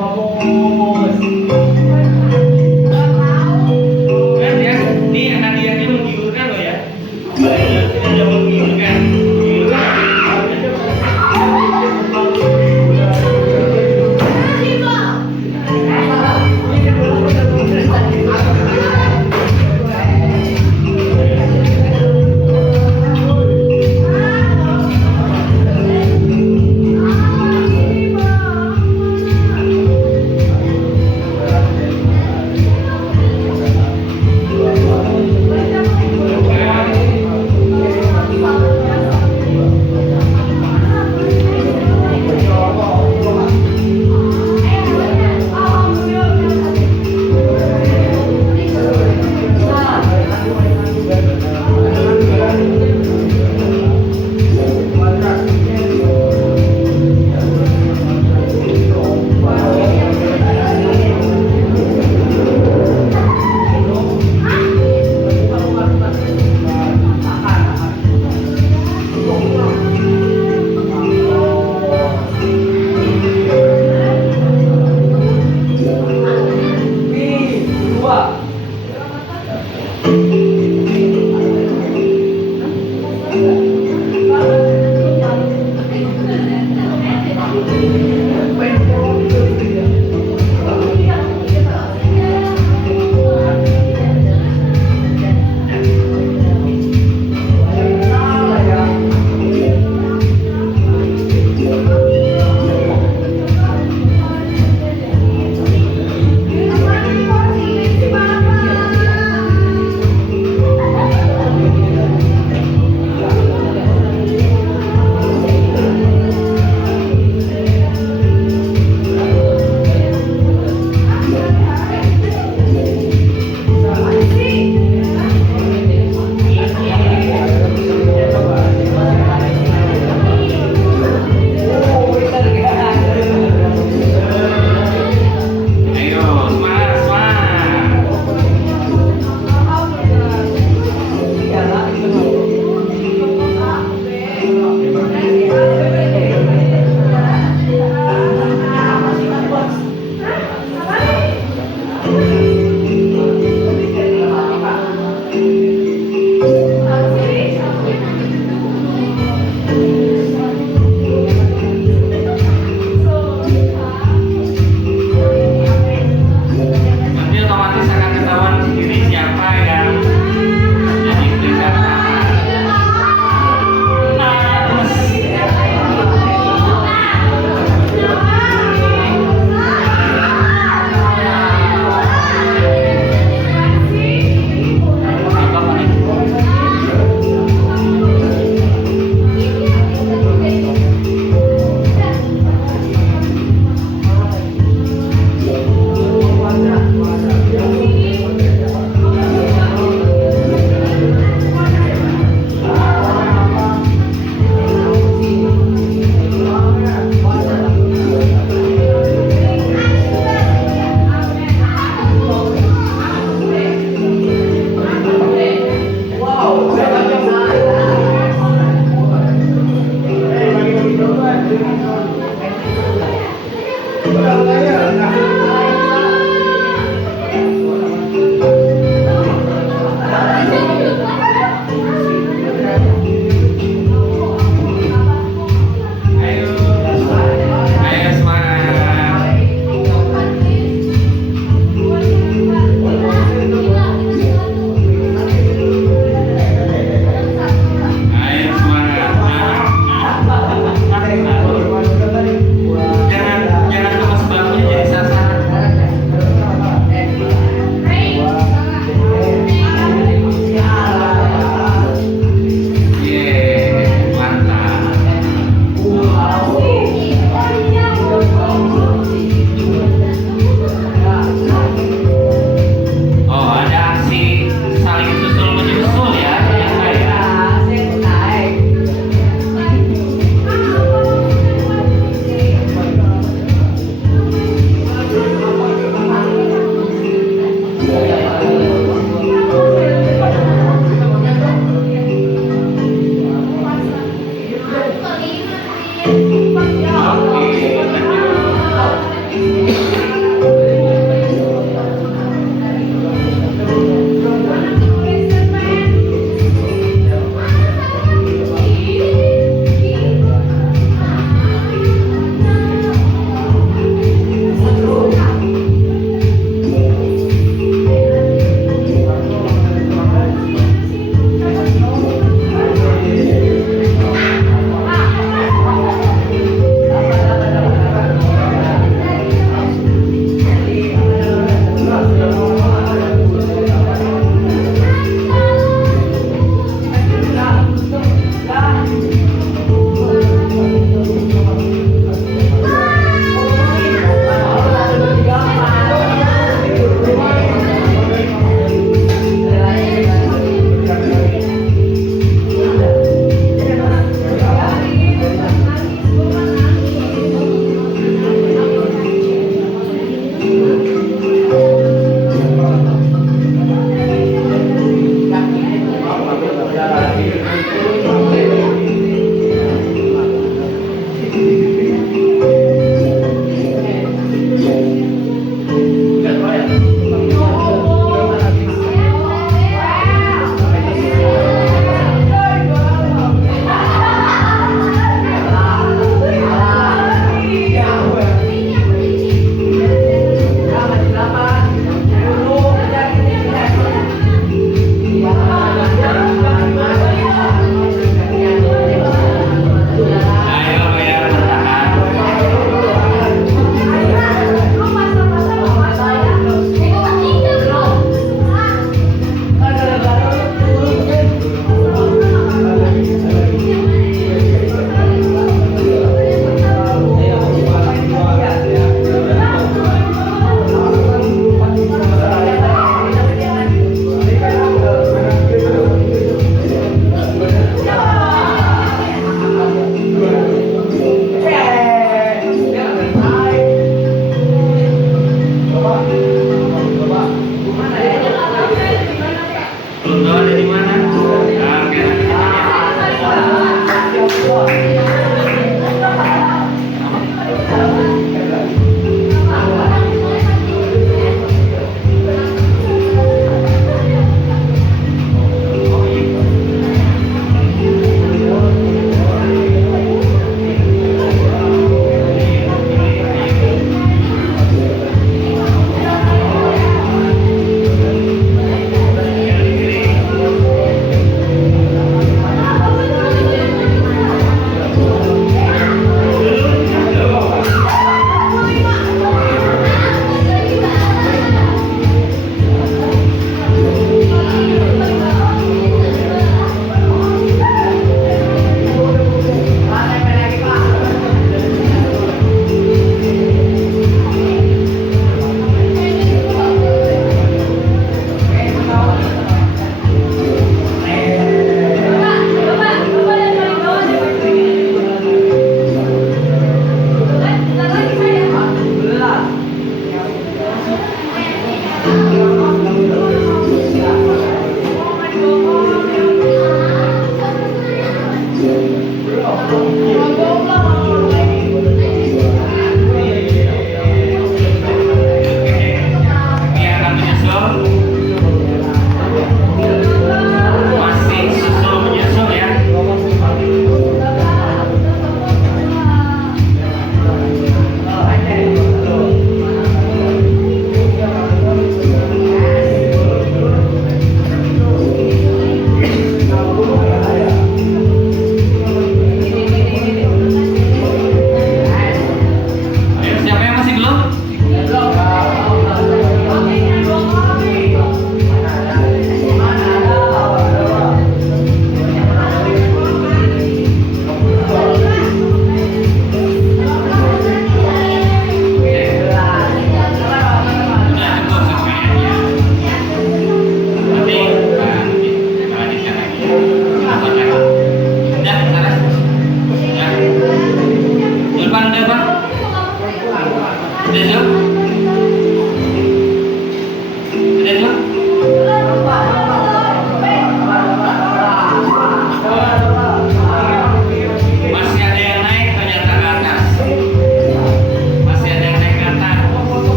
Vamos!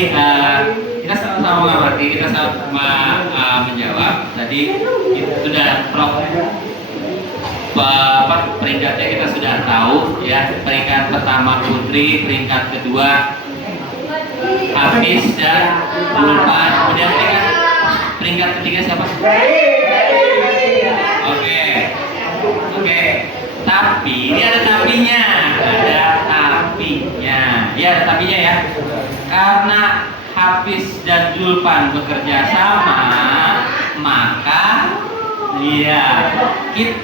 Jadi kita sama-sama mengerti, kita sama menjawab. Tadi itu sudah peringkatnya kita sudah tahu ya. Peringkat pertama Putri, peringkat kedua Hafiz dan Zulfan. Kemudian peringkat ketiga siapa? Oke. Tapi ini ada tapinya. Ya, ada tapinya ya. Karena Hafiz dan Zulfan bekerja sama, maka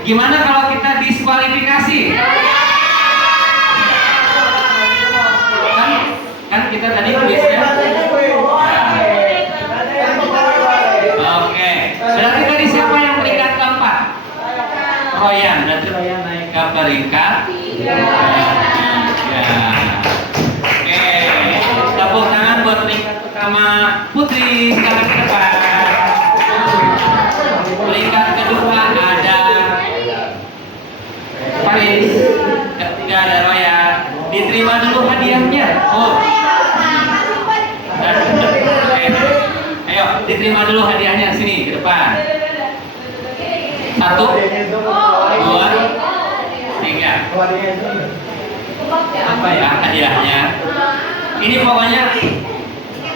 gimana kalau kita diskualifikasi? Kan kita tadi biasanya. Oke. Berarti tadi siapa yang peringkat keempat? Royan. Berarti Royan naik ke peringkat 3. Oke. Tepuk tangan buat peringkat pertama Putri. Silakan ke depan. Peringkat kedua ada Faris. Ketiga ada Royan. Diterima dulu hadiahnya. Ayo, diterima dulu hadiahnya. Sini ke depan. 1, 2, 3. Apa ya hadiahnya? Ini pokoknya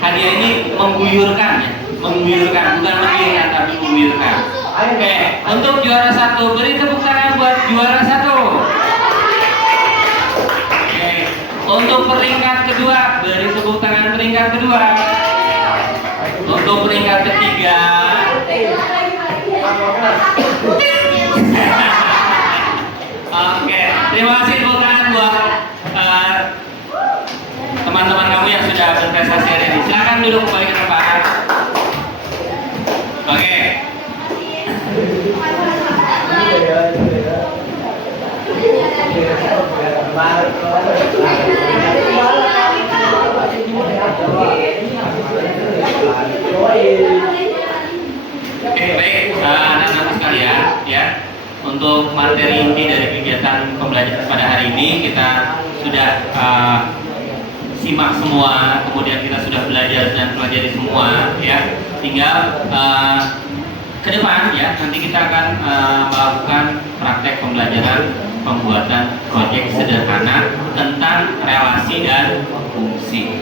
hadiah ini mengguyurkan ya. Mengguyurkan, bukan mengguyurkan tapi mengguyurkan. Oke, untuk juara 1 beri tepuk tangan buat juara 1. Oke, untuk peringkat kedua beri tepuk tangan peringkat kedua. Untuk peringkat ketiga. Oke, terima kasih tepuk tangan buat teman-teman kamu yang sudah berprestasi hari ini. Silakan duduk kembali ke tempat. Oke. Oke, baik anak-anak sekalian ya. Untuk materi inti dari kegiatan pembelajaran pada hari ini kita sudah simak semua, kemudian kita sudah belajar dan pelajari semua ya. Tinggal ke depan ya, nanti kita akan melakukan praktek pembelajaran pembuatan proyek sederhana tentang relasi dan fungsi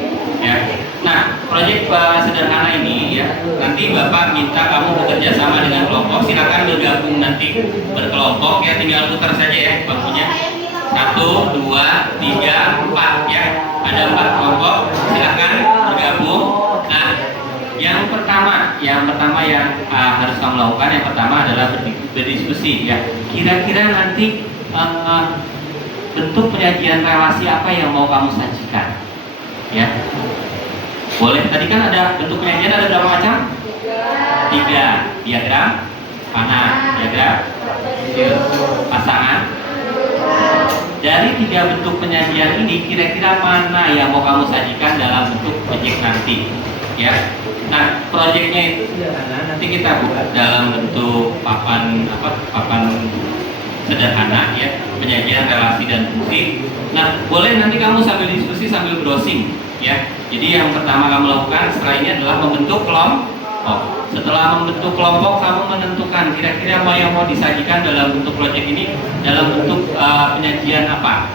ya. Nah, proyek sederhana ini ya, nanti Bapak minta kamu bekerja sama dengan kelompok. Silakan bergabung nanti berkelompok ya, tinggal putar saja ya bangkunya. 1, 2, 3, 4 ya. Ada 4 kelompok, silakan bergabung. Nah, yang pertama yang harus kamu lakukan yang pertama adalah berdiskusi ya. Kira-kira nanti bentuk penyajian relasi apa yang mau kamu sajikan ya. Boleh, tadi kan ada bentuk penyajian ada berapa macam? 3. Diagram panah, diagram pasangan. Dari 3 bentuk penyajian ini kira-kira mana yang mau kamu sajikan dalam bentuk proyek nanti ya. Nah, proyeknya itu nanti kita buat dalam bentuk papan sederhana ya, penyajian relasi dan fungsi. Nah, boleh nanti kamu sambil diskusi sambil browsing ya. Jadi yang pertama kamu lakukan setelah ini adalah membentuk kelompok. Setelah membentuk kelompok, kamu menentukan kira-kira apa yang mau disajikan dalam bentuk proyek ini dalam bentuk penyajian apa.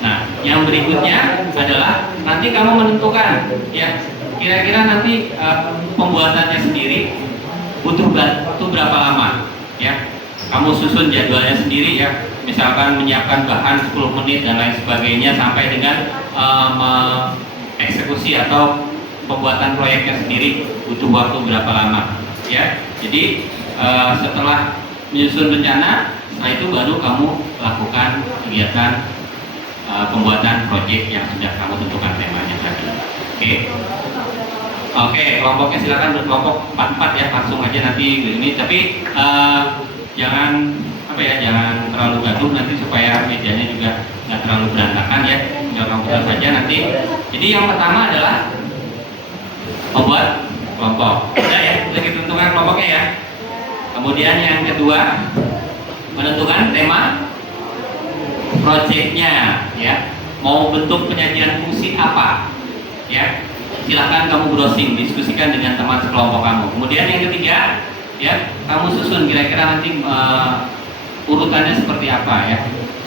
Nah, yang berikutnya adalah nanti kamu menentukan ya, kira-kira nanti pembuatannya sendiri butuh waktu berapa lama ya. Kamu susun jadwalnya sendiri ya, misalkan menyiapkan bahan 10 menit dan lain sebagainya sampai dengan eksekusi atau pembuatan proyeknya sendiri butuh waktu berapa lama ya. Jadi setelah menyusun rencana, setelah itu baru kamu lakukan kegiatan pembuatan proyek yang sudah kamu tentukan temanya tadi. Oke, kelompoknya silakan berkelompok 4-4 ya, langsung aja nanti ini. Tapi jangan terlalu gaduh nanti supaya mejanya juga nggak terlalu berantakan ya. Jangan komputer saja nanti. Jadi yang pertama adalah membuat kelompok. Udah ya, udah kita tentukan kelompoknya ya. Kemudian yang kedua menentukan tema proyeknya ya. Mau bentuk penyajian fungsi apa ya. silahkan kamu browsing, diskusikan dengan teman sekelompok kamu. Kemudian yang ketiga, ya, kamu susun kira-kira nanti urutannya seperti apa ya,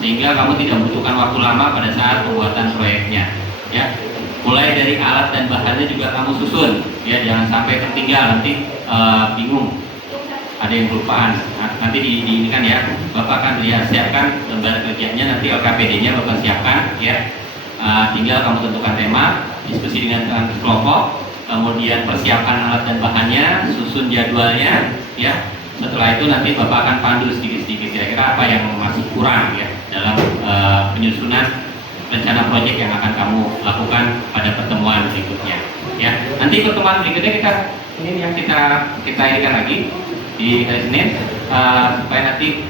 sehingga kamu tidak membutuhkan waktu lama pada saat pembuatan proyeknya. Ya, mulai dari alat dan bahannya juga kamu susun, ya, jangan sampai tertinggal nanti bingung, ada yang kelupaan. Nanti ini kan ya, Bapak akan siapkan lembar kerjanya, nanti LKPD-nya Bapak siapkan, ya. Tinggal kamu tentukan tema, diskusi dengan teman kelompok, kemudian persiapkan alat dan bahannya, susun jadwalnya, ya. Setelah itu nanti Bapak akan pandu sedikit-sedikit kira-kira apa yang masih kurang ya dalam penyusunan rencana proyek yang akan kamu lakukan pada pertemuan berikutnya. Ya, nanti pertemuan berikutnya ini yang kita irikan lagi di hari Senin supaya nanti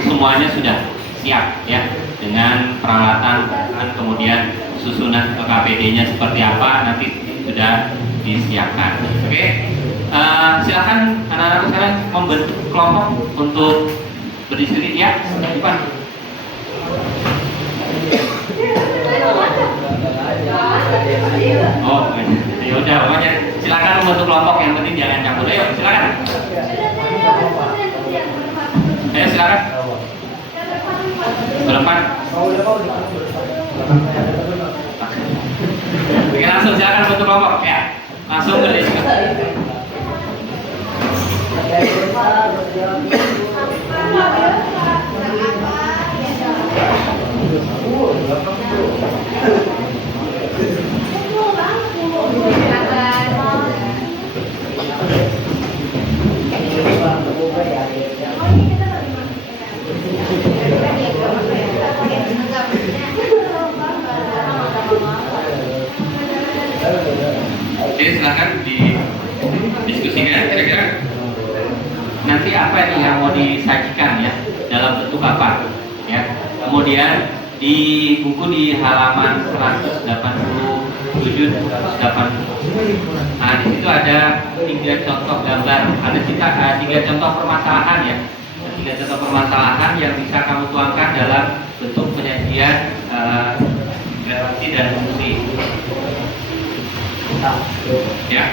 semuanya sudah siap ya dengan peralatan dan kemudian susunan KPD-nya seperti apa nanti sudah disiapkan. Oke. Silakan anak-anak sekarang membentuk kelompok untuk berdiskusi ya, Ipan. Oh, ya udah, pokoknya silakan membentuk kelompok, yang penting jangan campur. Ayo, silakan. Ayo silakan. Berempat. Oke, langsung silakan membentuk kelompok ya. Langsung berdiskusi. Jadi silakan didiskusikan kira-kira nanti apa nih yang mau disajikan ya, dalam bentuk apa ya. Kemudian di buku di halaman 187 nah di situ ada 3 contoh gambar, ada 3 contoh permasalahan ya, 3 contoh permasalahan yang bisa kamu tuangkan dalam bentuk penyajian relasi dan fungsi ya.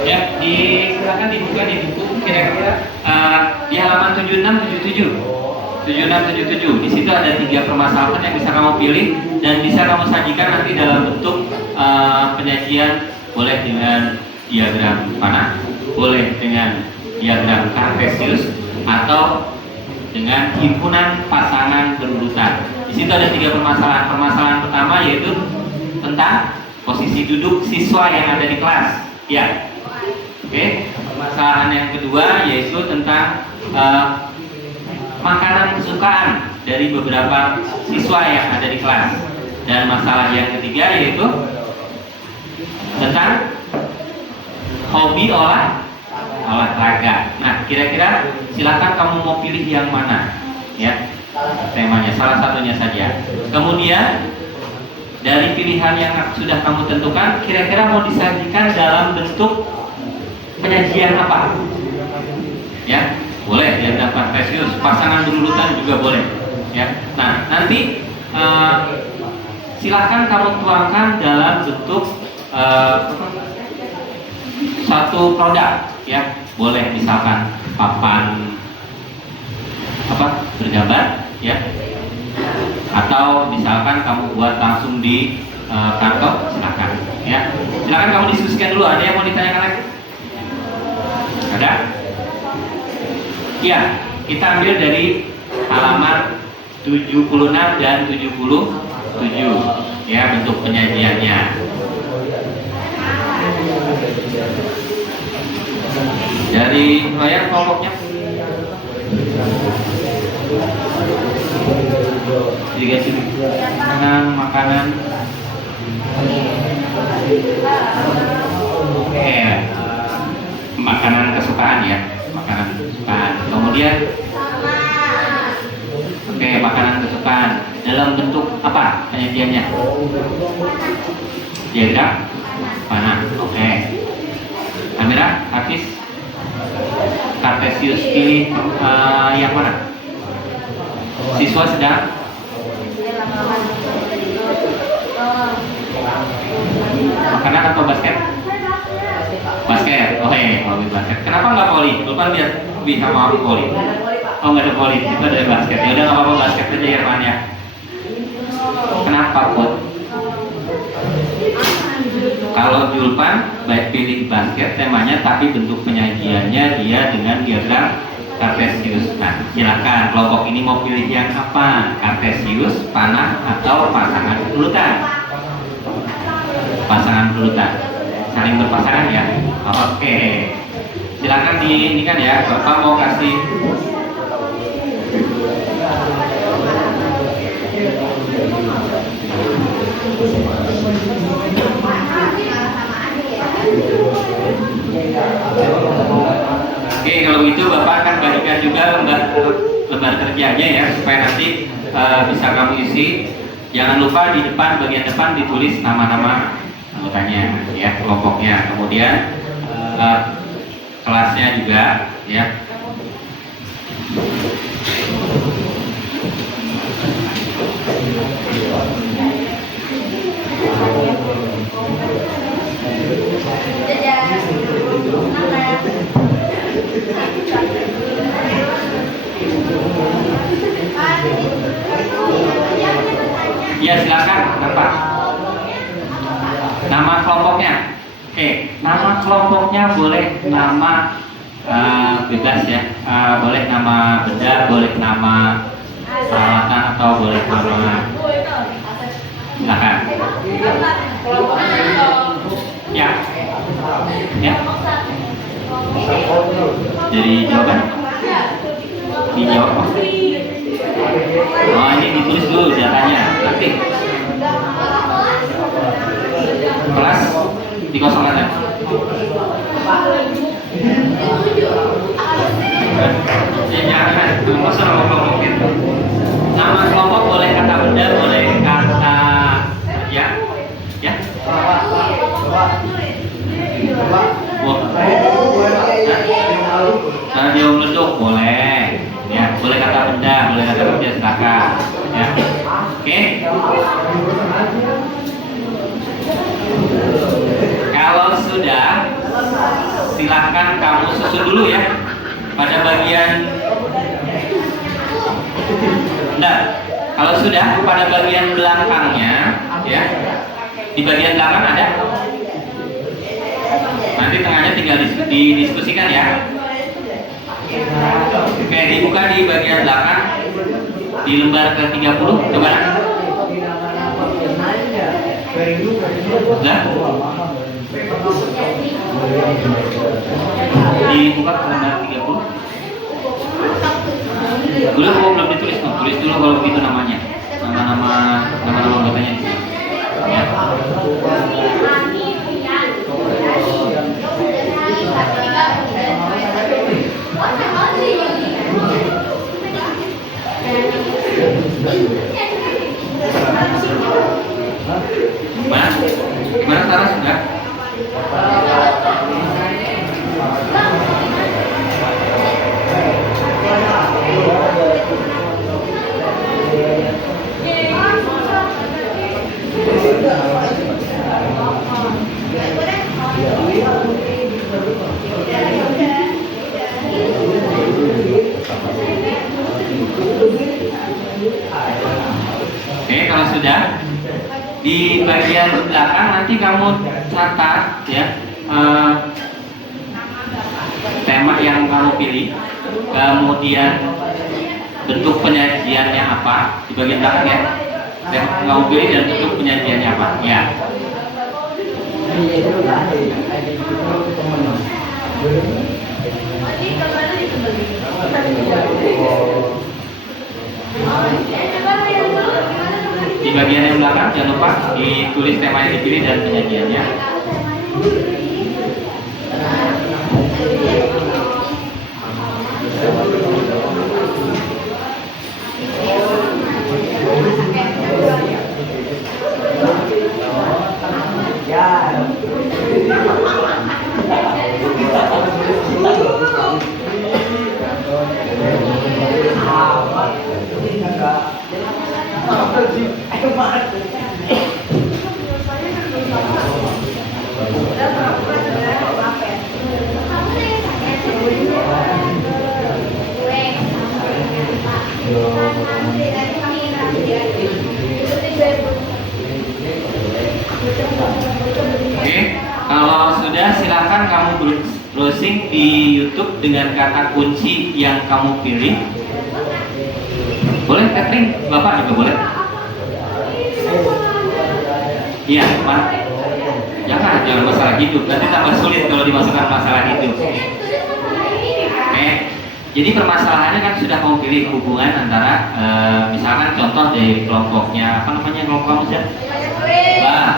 Ya, silakan dibuka di buku kira-kira di halaman 7677. Di situ ada 3 permasalahan yang bisa kamu pilih dan bisa kamu sajikan nanti dalam bentuk penyajian, boleh dengan diagram panah, boleh dengan diagram kartesius, atau dengan himpunan pasangan berurutan. Di situ ada 3 permasalahan. Permasalahan pertama yaitu tentang posisi duduk siswa yang ada di kelas. Ya. Oke. Permasalahan yang kedua yaitu tentang makanan kesukaan dari beberapa siswa yang ada di kelas. Dan masalah yang ketiga yaitu tentang hobi olahraga. Nah, kira-kira silakan kamu mau pilih yang mana, ya? Temanya salah satunya saja. Kemudian dari pilihan yang sudah kamu tentukan, kira-kira mau disajikan dalam bentuk penyajian apa? Ya, boleh diagram kartesius, pasangan berurutan juga boleh. Ya, nah nanti silahkan kamu tuangkan dalam bentuk satu produk, ya, boleh misalkan papan bergambar, ya, atau misalkan kamu buat langsung di kantor, silakan, ya. Silakan kamu diskusikan dulu. Ada yang mau ditanyakan lagi? Ada? Ya, Kita ambil dari halaman 76 dan 77 ya bentuk penyajiannya. Dari yang kelompoknya dikasih makanan makanan kesukaan ya, makanan kesukaan. Kemudian makanan kesukaan dalam bentuk apa penyajiannya? Jengkak, panah. Kamera, Hafiz, Kartesius pilih yang mana? Siswa sedang makanan atau basket? Basket. Hobi basket. Kenapa nggak voli? Lupa lihat bisa mau voli. Oh nggak ada voli, itu ada basket. Ya udah nggak apa-apa basket aja Irfan ya. Kenapa Put? Kalau Julpan baik pilih basket temanya, tapi bentuk penyajiannya dia dengan diagram Kartesius. Nah, silakan kelompok ini mau pilih yang apa? Kartesius, panah, atau pasangan pelutan? Pasangan pelutan. Saling berpasangan ya. Oke. Silakan ini kan ya. Bapak mau kasih Oke, kalau gitu Bapak akan bagikan juga lembar kerjanya ya, supaya nanti bisa kamu isi. Jangan lupa di depan, bagian depan ditulis nama-nama anggotanya ya, kelompoknya. Kemudian kelasnya juga ya. Ya silakan, apa? Nama kelompoknya. Nama kelompoknya boleh nama bebas ya. Boleh nama benda, boleh nama peralatan, atau boleh nama. Silakan. Ya. Jadi jawaban dijawab. Oh ini ditulis dulu datanya. Nanti kelas dikosongkan ya. Jangan, masa nama kelompok itu. Nama kelompok boleh kata benda, boleh kata ya. Karena dia meleduk boleh, ya boleh kata benda, boleh kata kerja silakan, ya. Oke. Kalau sudah, silakan kamu susun dulu ya pada bagian. Kalau sudah pada bagian belakangnya, ya di bagian belakang ada. Nanti tengahnya tinggal didiskusikan ya. Oke, dibuka di bagian belakang di lembar ke-30. Coba nak. Dibuka ke lembar 30. Belum ditulis, tulis dulu kalau begitu namanya. Nama anggotanya di sini. Ya. Gimana Sarah sudah? Oke, kalau sudah di bagian belakang nanti kamu catat ya tema yang kamu pilih kemudian bentuk penyajiannya apa di bagian belakang ya. Yang kamu pilih dan bentuk penyajiannya apa ya. Di bagian yang belakang jangan lupa ditulis tema yang dipilih dan penyajiannya. Oke, kalau sudah silakan kamu browsing di YouTube dengan kata kunci yang kamu pilih. Boleh Catherine, Bapak juga boleh. Iya, Pak. Jangan masalah hidup, nanti tambah sulit kalau dimasukkan masalah hidup. Oke, jadi permasalahannya kan sudah kamu pilih hubungan antara misalkan contoh dari kelompoknya, apa namanya kelompok kamu sih?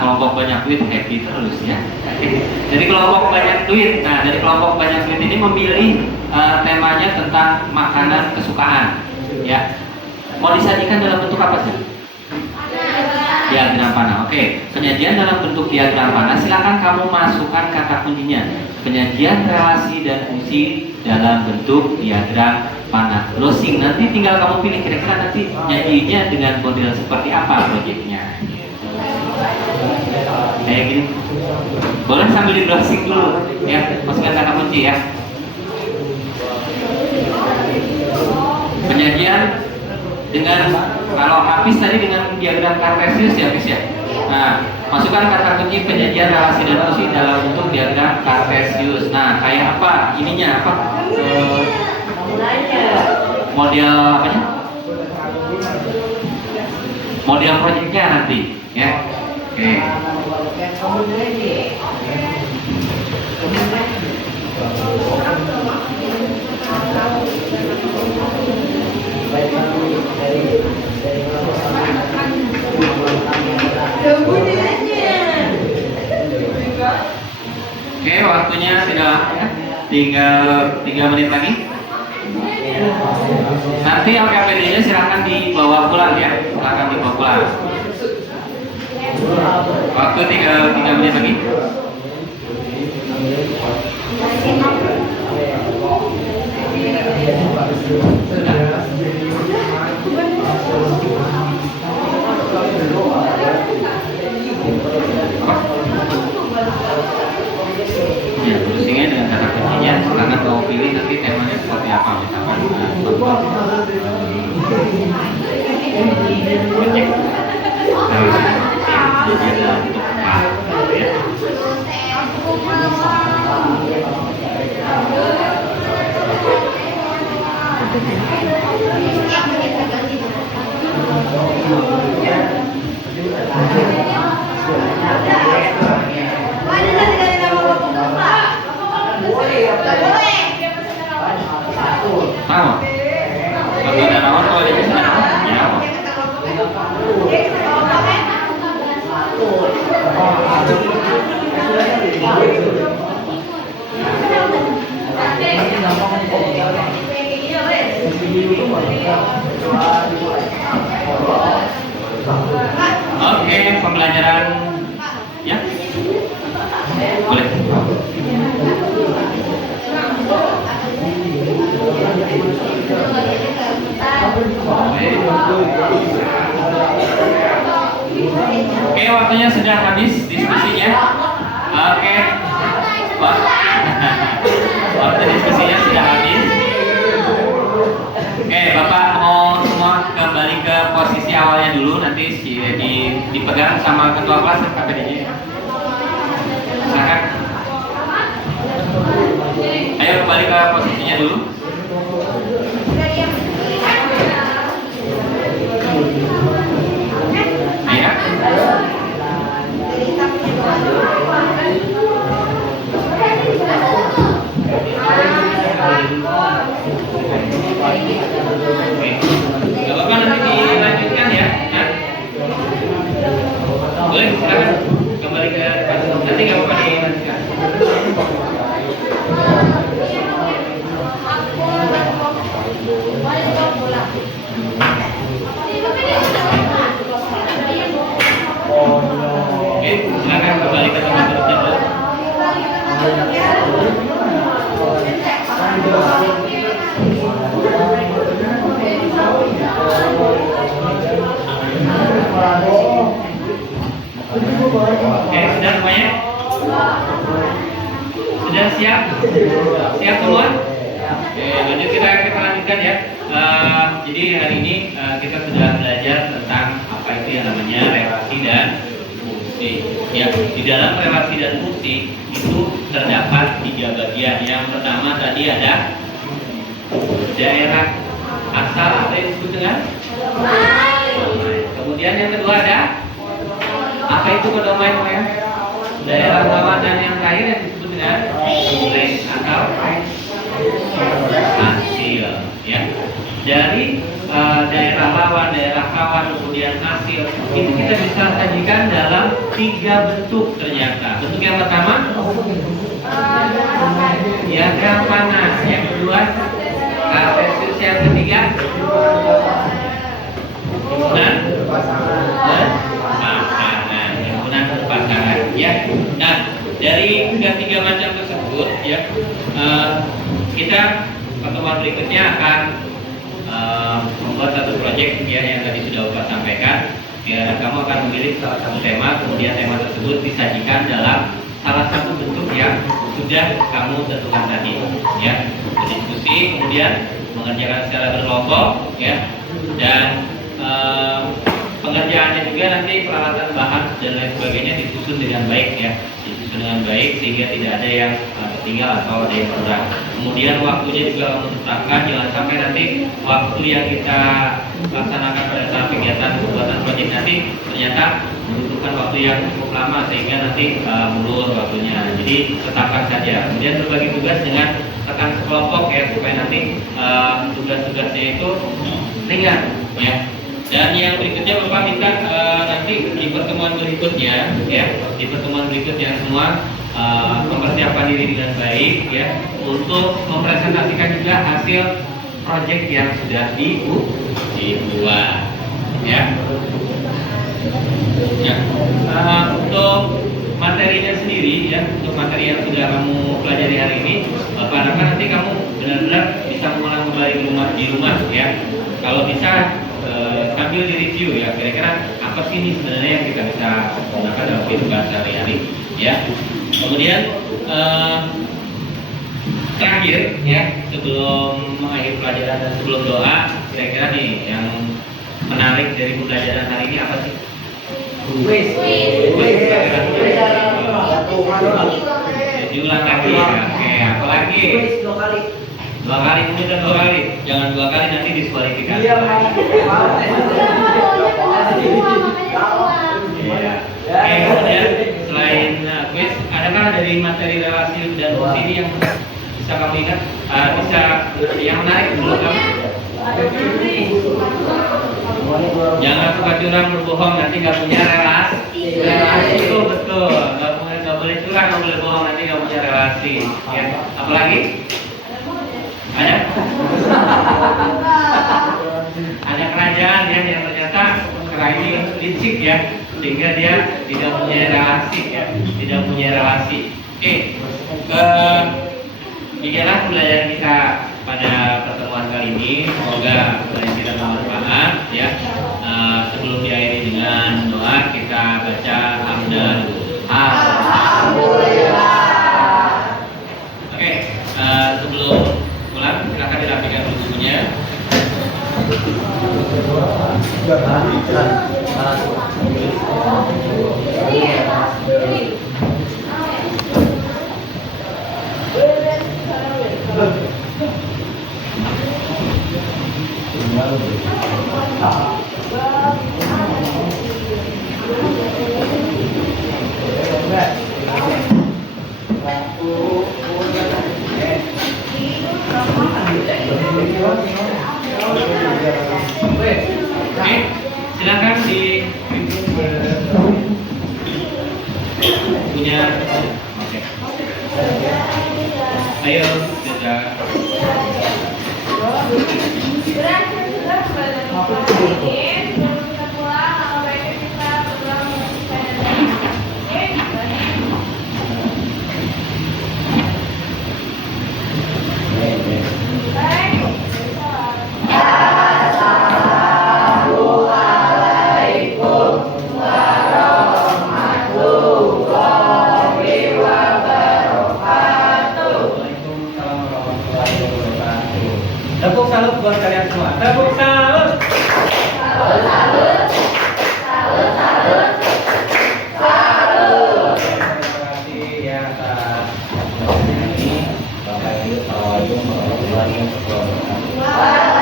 Kelompok banyak duit, happy terus ya. Jadi kelompok banyak duit. Nah, dari kelompok banyak duit ini memilih temanya tentang makanan kesukaan. Ya, mau disajikan dalam bentuk apa sih? Diagram panah. Oke, penyajian dalam bentuk diagram panah. Silakan kamu masukkan kata kuncinya. Penyajian relasi dan fungsi dalam bentuk diagram panah. Browsing. Nanti tinggal kamu pilih kira-kira nanti nyajinya dengan model seperti apa proyeknya. Kayak gini. Boleh sambil di browsing dulu ya, masukkan kata kunci ya. Penyajian dengan, kalau habis tadi dengan diagram kartesius ya guys ya. Nah, masukkan kata kunci penyajian relasi dan fungsi dalam bentuk diagram kartesius. Nah, kayak apa ininya, apa model apanya, model proyeknya nanti ya. Oke. Oke, waktunya tidak tinggal 3 menit lagi. Nanti LKPD-nya silakan dibawa pulang ya, silakan dibawa pulang. Waktu 3 menit lagi. Ya, browsingnya dengan kata kuncinya, silakan kamu pilih nanti temanya seperti apa misalkan. Tahu? Kalau ada naon, kalau ada bisa naon, ya. Oke, pembelajaran ya. Boleh. Oke, waktunya sudah habis diskusinya. Oke, waktu diskusinya sudah habis. Oke, Bapak mau semua kembali ke posisi awalnya dulu, nanti dipegang sama ketua kelas dan KPD-nya. Silakan. Ayo kembali ke posisinya dulu. Oke. Gak apa-apa, nanti dilanjutkan ya. Nah. Boleh, silakan kembali ke depan. Nanti gak apa-apa dilanjutkan. Oke, silakan kembali ke tempat duduknya dulu. Oke, sudah semuanya? Sudah siap? Siap semua? Oke, lanjut kita lanjutkan ya. Jadi hari ini kita sudah belajar tentang apa itu yang namanya relasi dan fungsi. Ya, di dalam relasi dan fungsi itu terdapat 3 bagian. Yang pertama tadi ada daerah asal atau yang disebut dengan domain. Kemudian yang kedua ada apa itu domain ya? Daerah lawan, dan yang terakhir yang disebut dengan range atau hasil. Ya, dari daerah lawan, daerah kawan, kemudian hasil itu kita bisa sajikan dalam 3 bentuk ternyata. Bentuk yang pertama diagram panas, yang kedua kartesius, yang ketiga himpunan berpasangan. Ya. Nah, dari tiga macam tersebut ya, kita pertemuan berikutnya akan membuat satu proyek ya, yang tadi sudah Bapak sampaikan. Ya, kamu akan memilih salah satu tema, kemudian tema tersebut disajikan dalam salah satu bentuk yang sudah kamu tentukan tadi. Ya, berdiskusi, kemudian mengerjakan secara berkelompok, ya, dan pengerjaannya juga nanti peralatan bahan dan lain sebagainya disusun dengan baik ya, disusun dengan baik sehingga tidak ada yang tertinggal atau ada yang kurang. Kemudian waktunya juga kamu tetapkan, jangan sampai nanti waktu yang kita laksanakan pada saat kegiatan pembuatan proyek nanti ternyata membutuhkan waktu yang cukup lama sehingga nanti mundur waktunya. Jadi tetapkan saja. Kemudian berbagi tugas dengan rekan sekelompok ya, supaya nanti tugas-tugasnya itu ringan ya. Dan yang berikutnya Bapak minta nanti di pertemuan berikutnya ya, di pertemuan berikutnya semua mempersiapkan diri dengan baik ya, untuk mempresentasikan juga hasil proyek yang sudah dibuat ya. Ya. Untuk materinya sendiri ya, untuk materi yang sudah kamu pelajari hari ini, Bapak harapkan nanti kamu benar-benar bisa mengulang kembali di rumah ya. Kalau bisa sambil direview ya, kira-kira apa sih ini sebenarnya yang kita bisa gunakan dalam kehidupan sehari-hari ya. Kemudian terakhir ya, sebelum mengakhiri pelajaran dan sebelum doa, kira-kira nih yang menarik dari pembelajaran hari ini apa sih? Diulang lagi ya. Oke, apa lagi? 2 kali, kemudian 2 kali. Jangan 2 kali, nanti diskualifikasi. Iya. Oke, kemudian selain quiz, adakah dari materi relasi dan fungsi ini yang bisa kamu ingat? Bisa yang menarik menurut kamu? Jangan suka curang, berbohong, nanti nggak punya relasi. Relasi itu betul, nggak boleh curang, nggak boleh bohong, nanti nggak punya relasi. Ya. Apalagi? Ada? Ada kerajaan ya, yang ternyata kerajaan ini licik ya, sehingga dia tidak punya relasi ya, tidak punya relasi. Oke, demikianlah pembelajaran kita pada pertemuan kali ini. Semoga pelajaran kita bermanfaat ya. Sebelum diakhiri dengan doa, kita baca hamdan. Alhamdulillah. Oke, sebelum pulang silakan dirapikan bukunya. Aku Ayo, jaga. Berakhir sudah kembali lagi. Sebelum kita pulang, kalau baiknya kita pulang menyaksikan Waalaikumsalam warahmatullahi wabarakatuh. Tepuk salut buat kalian semua. Tepuk salut. Terima kasih ya atas ini. Bapak Ibu, Assalamualaikum warahmatullahi wabarakatuh.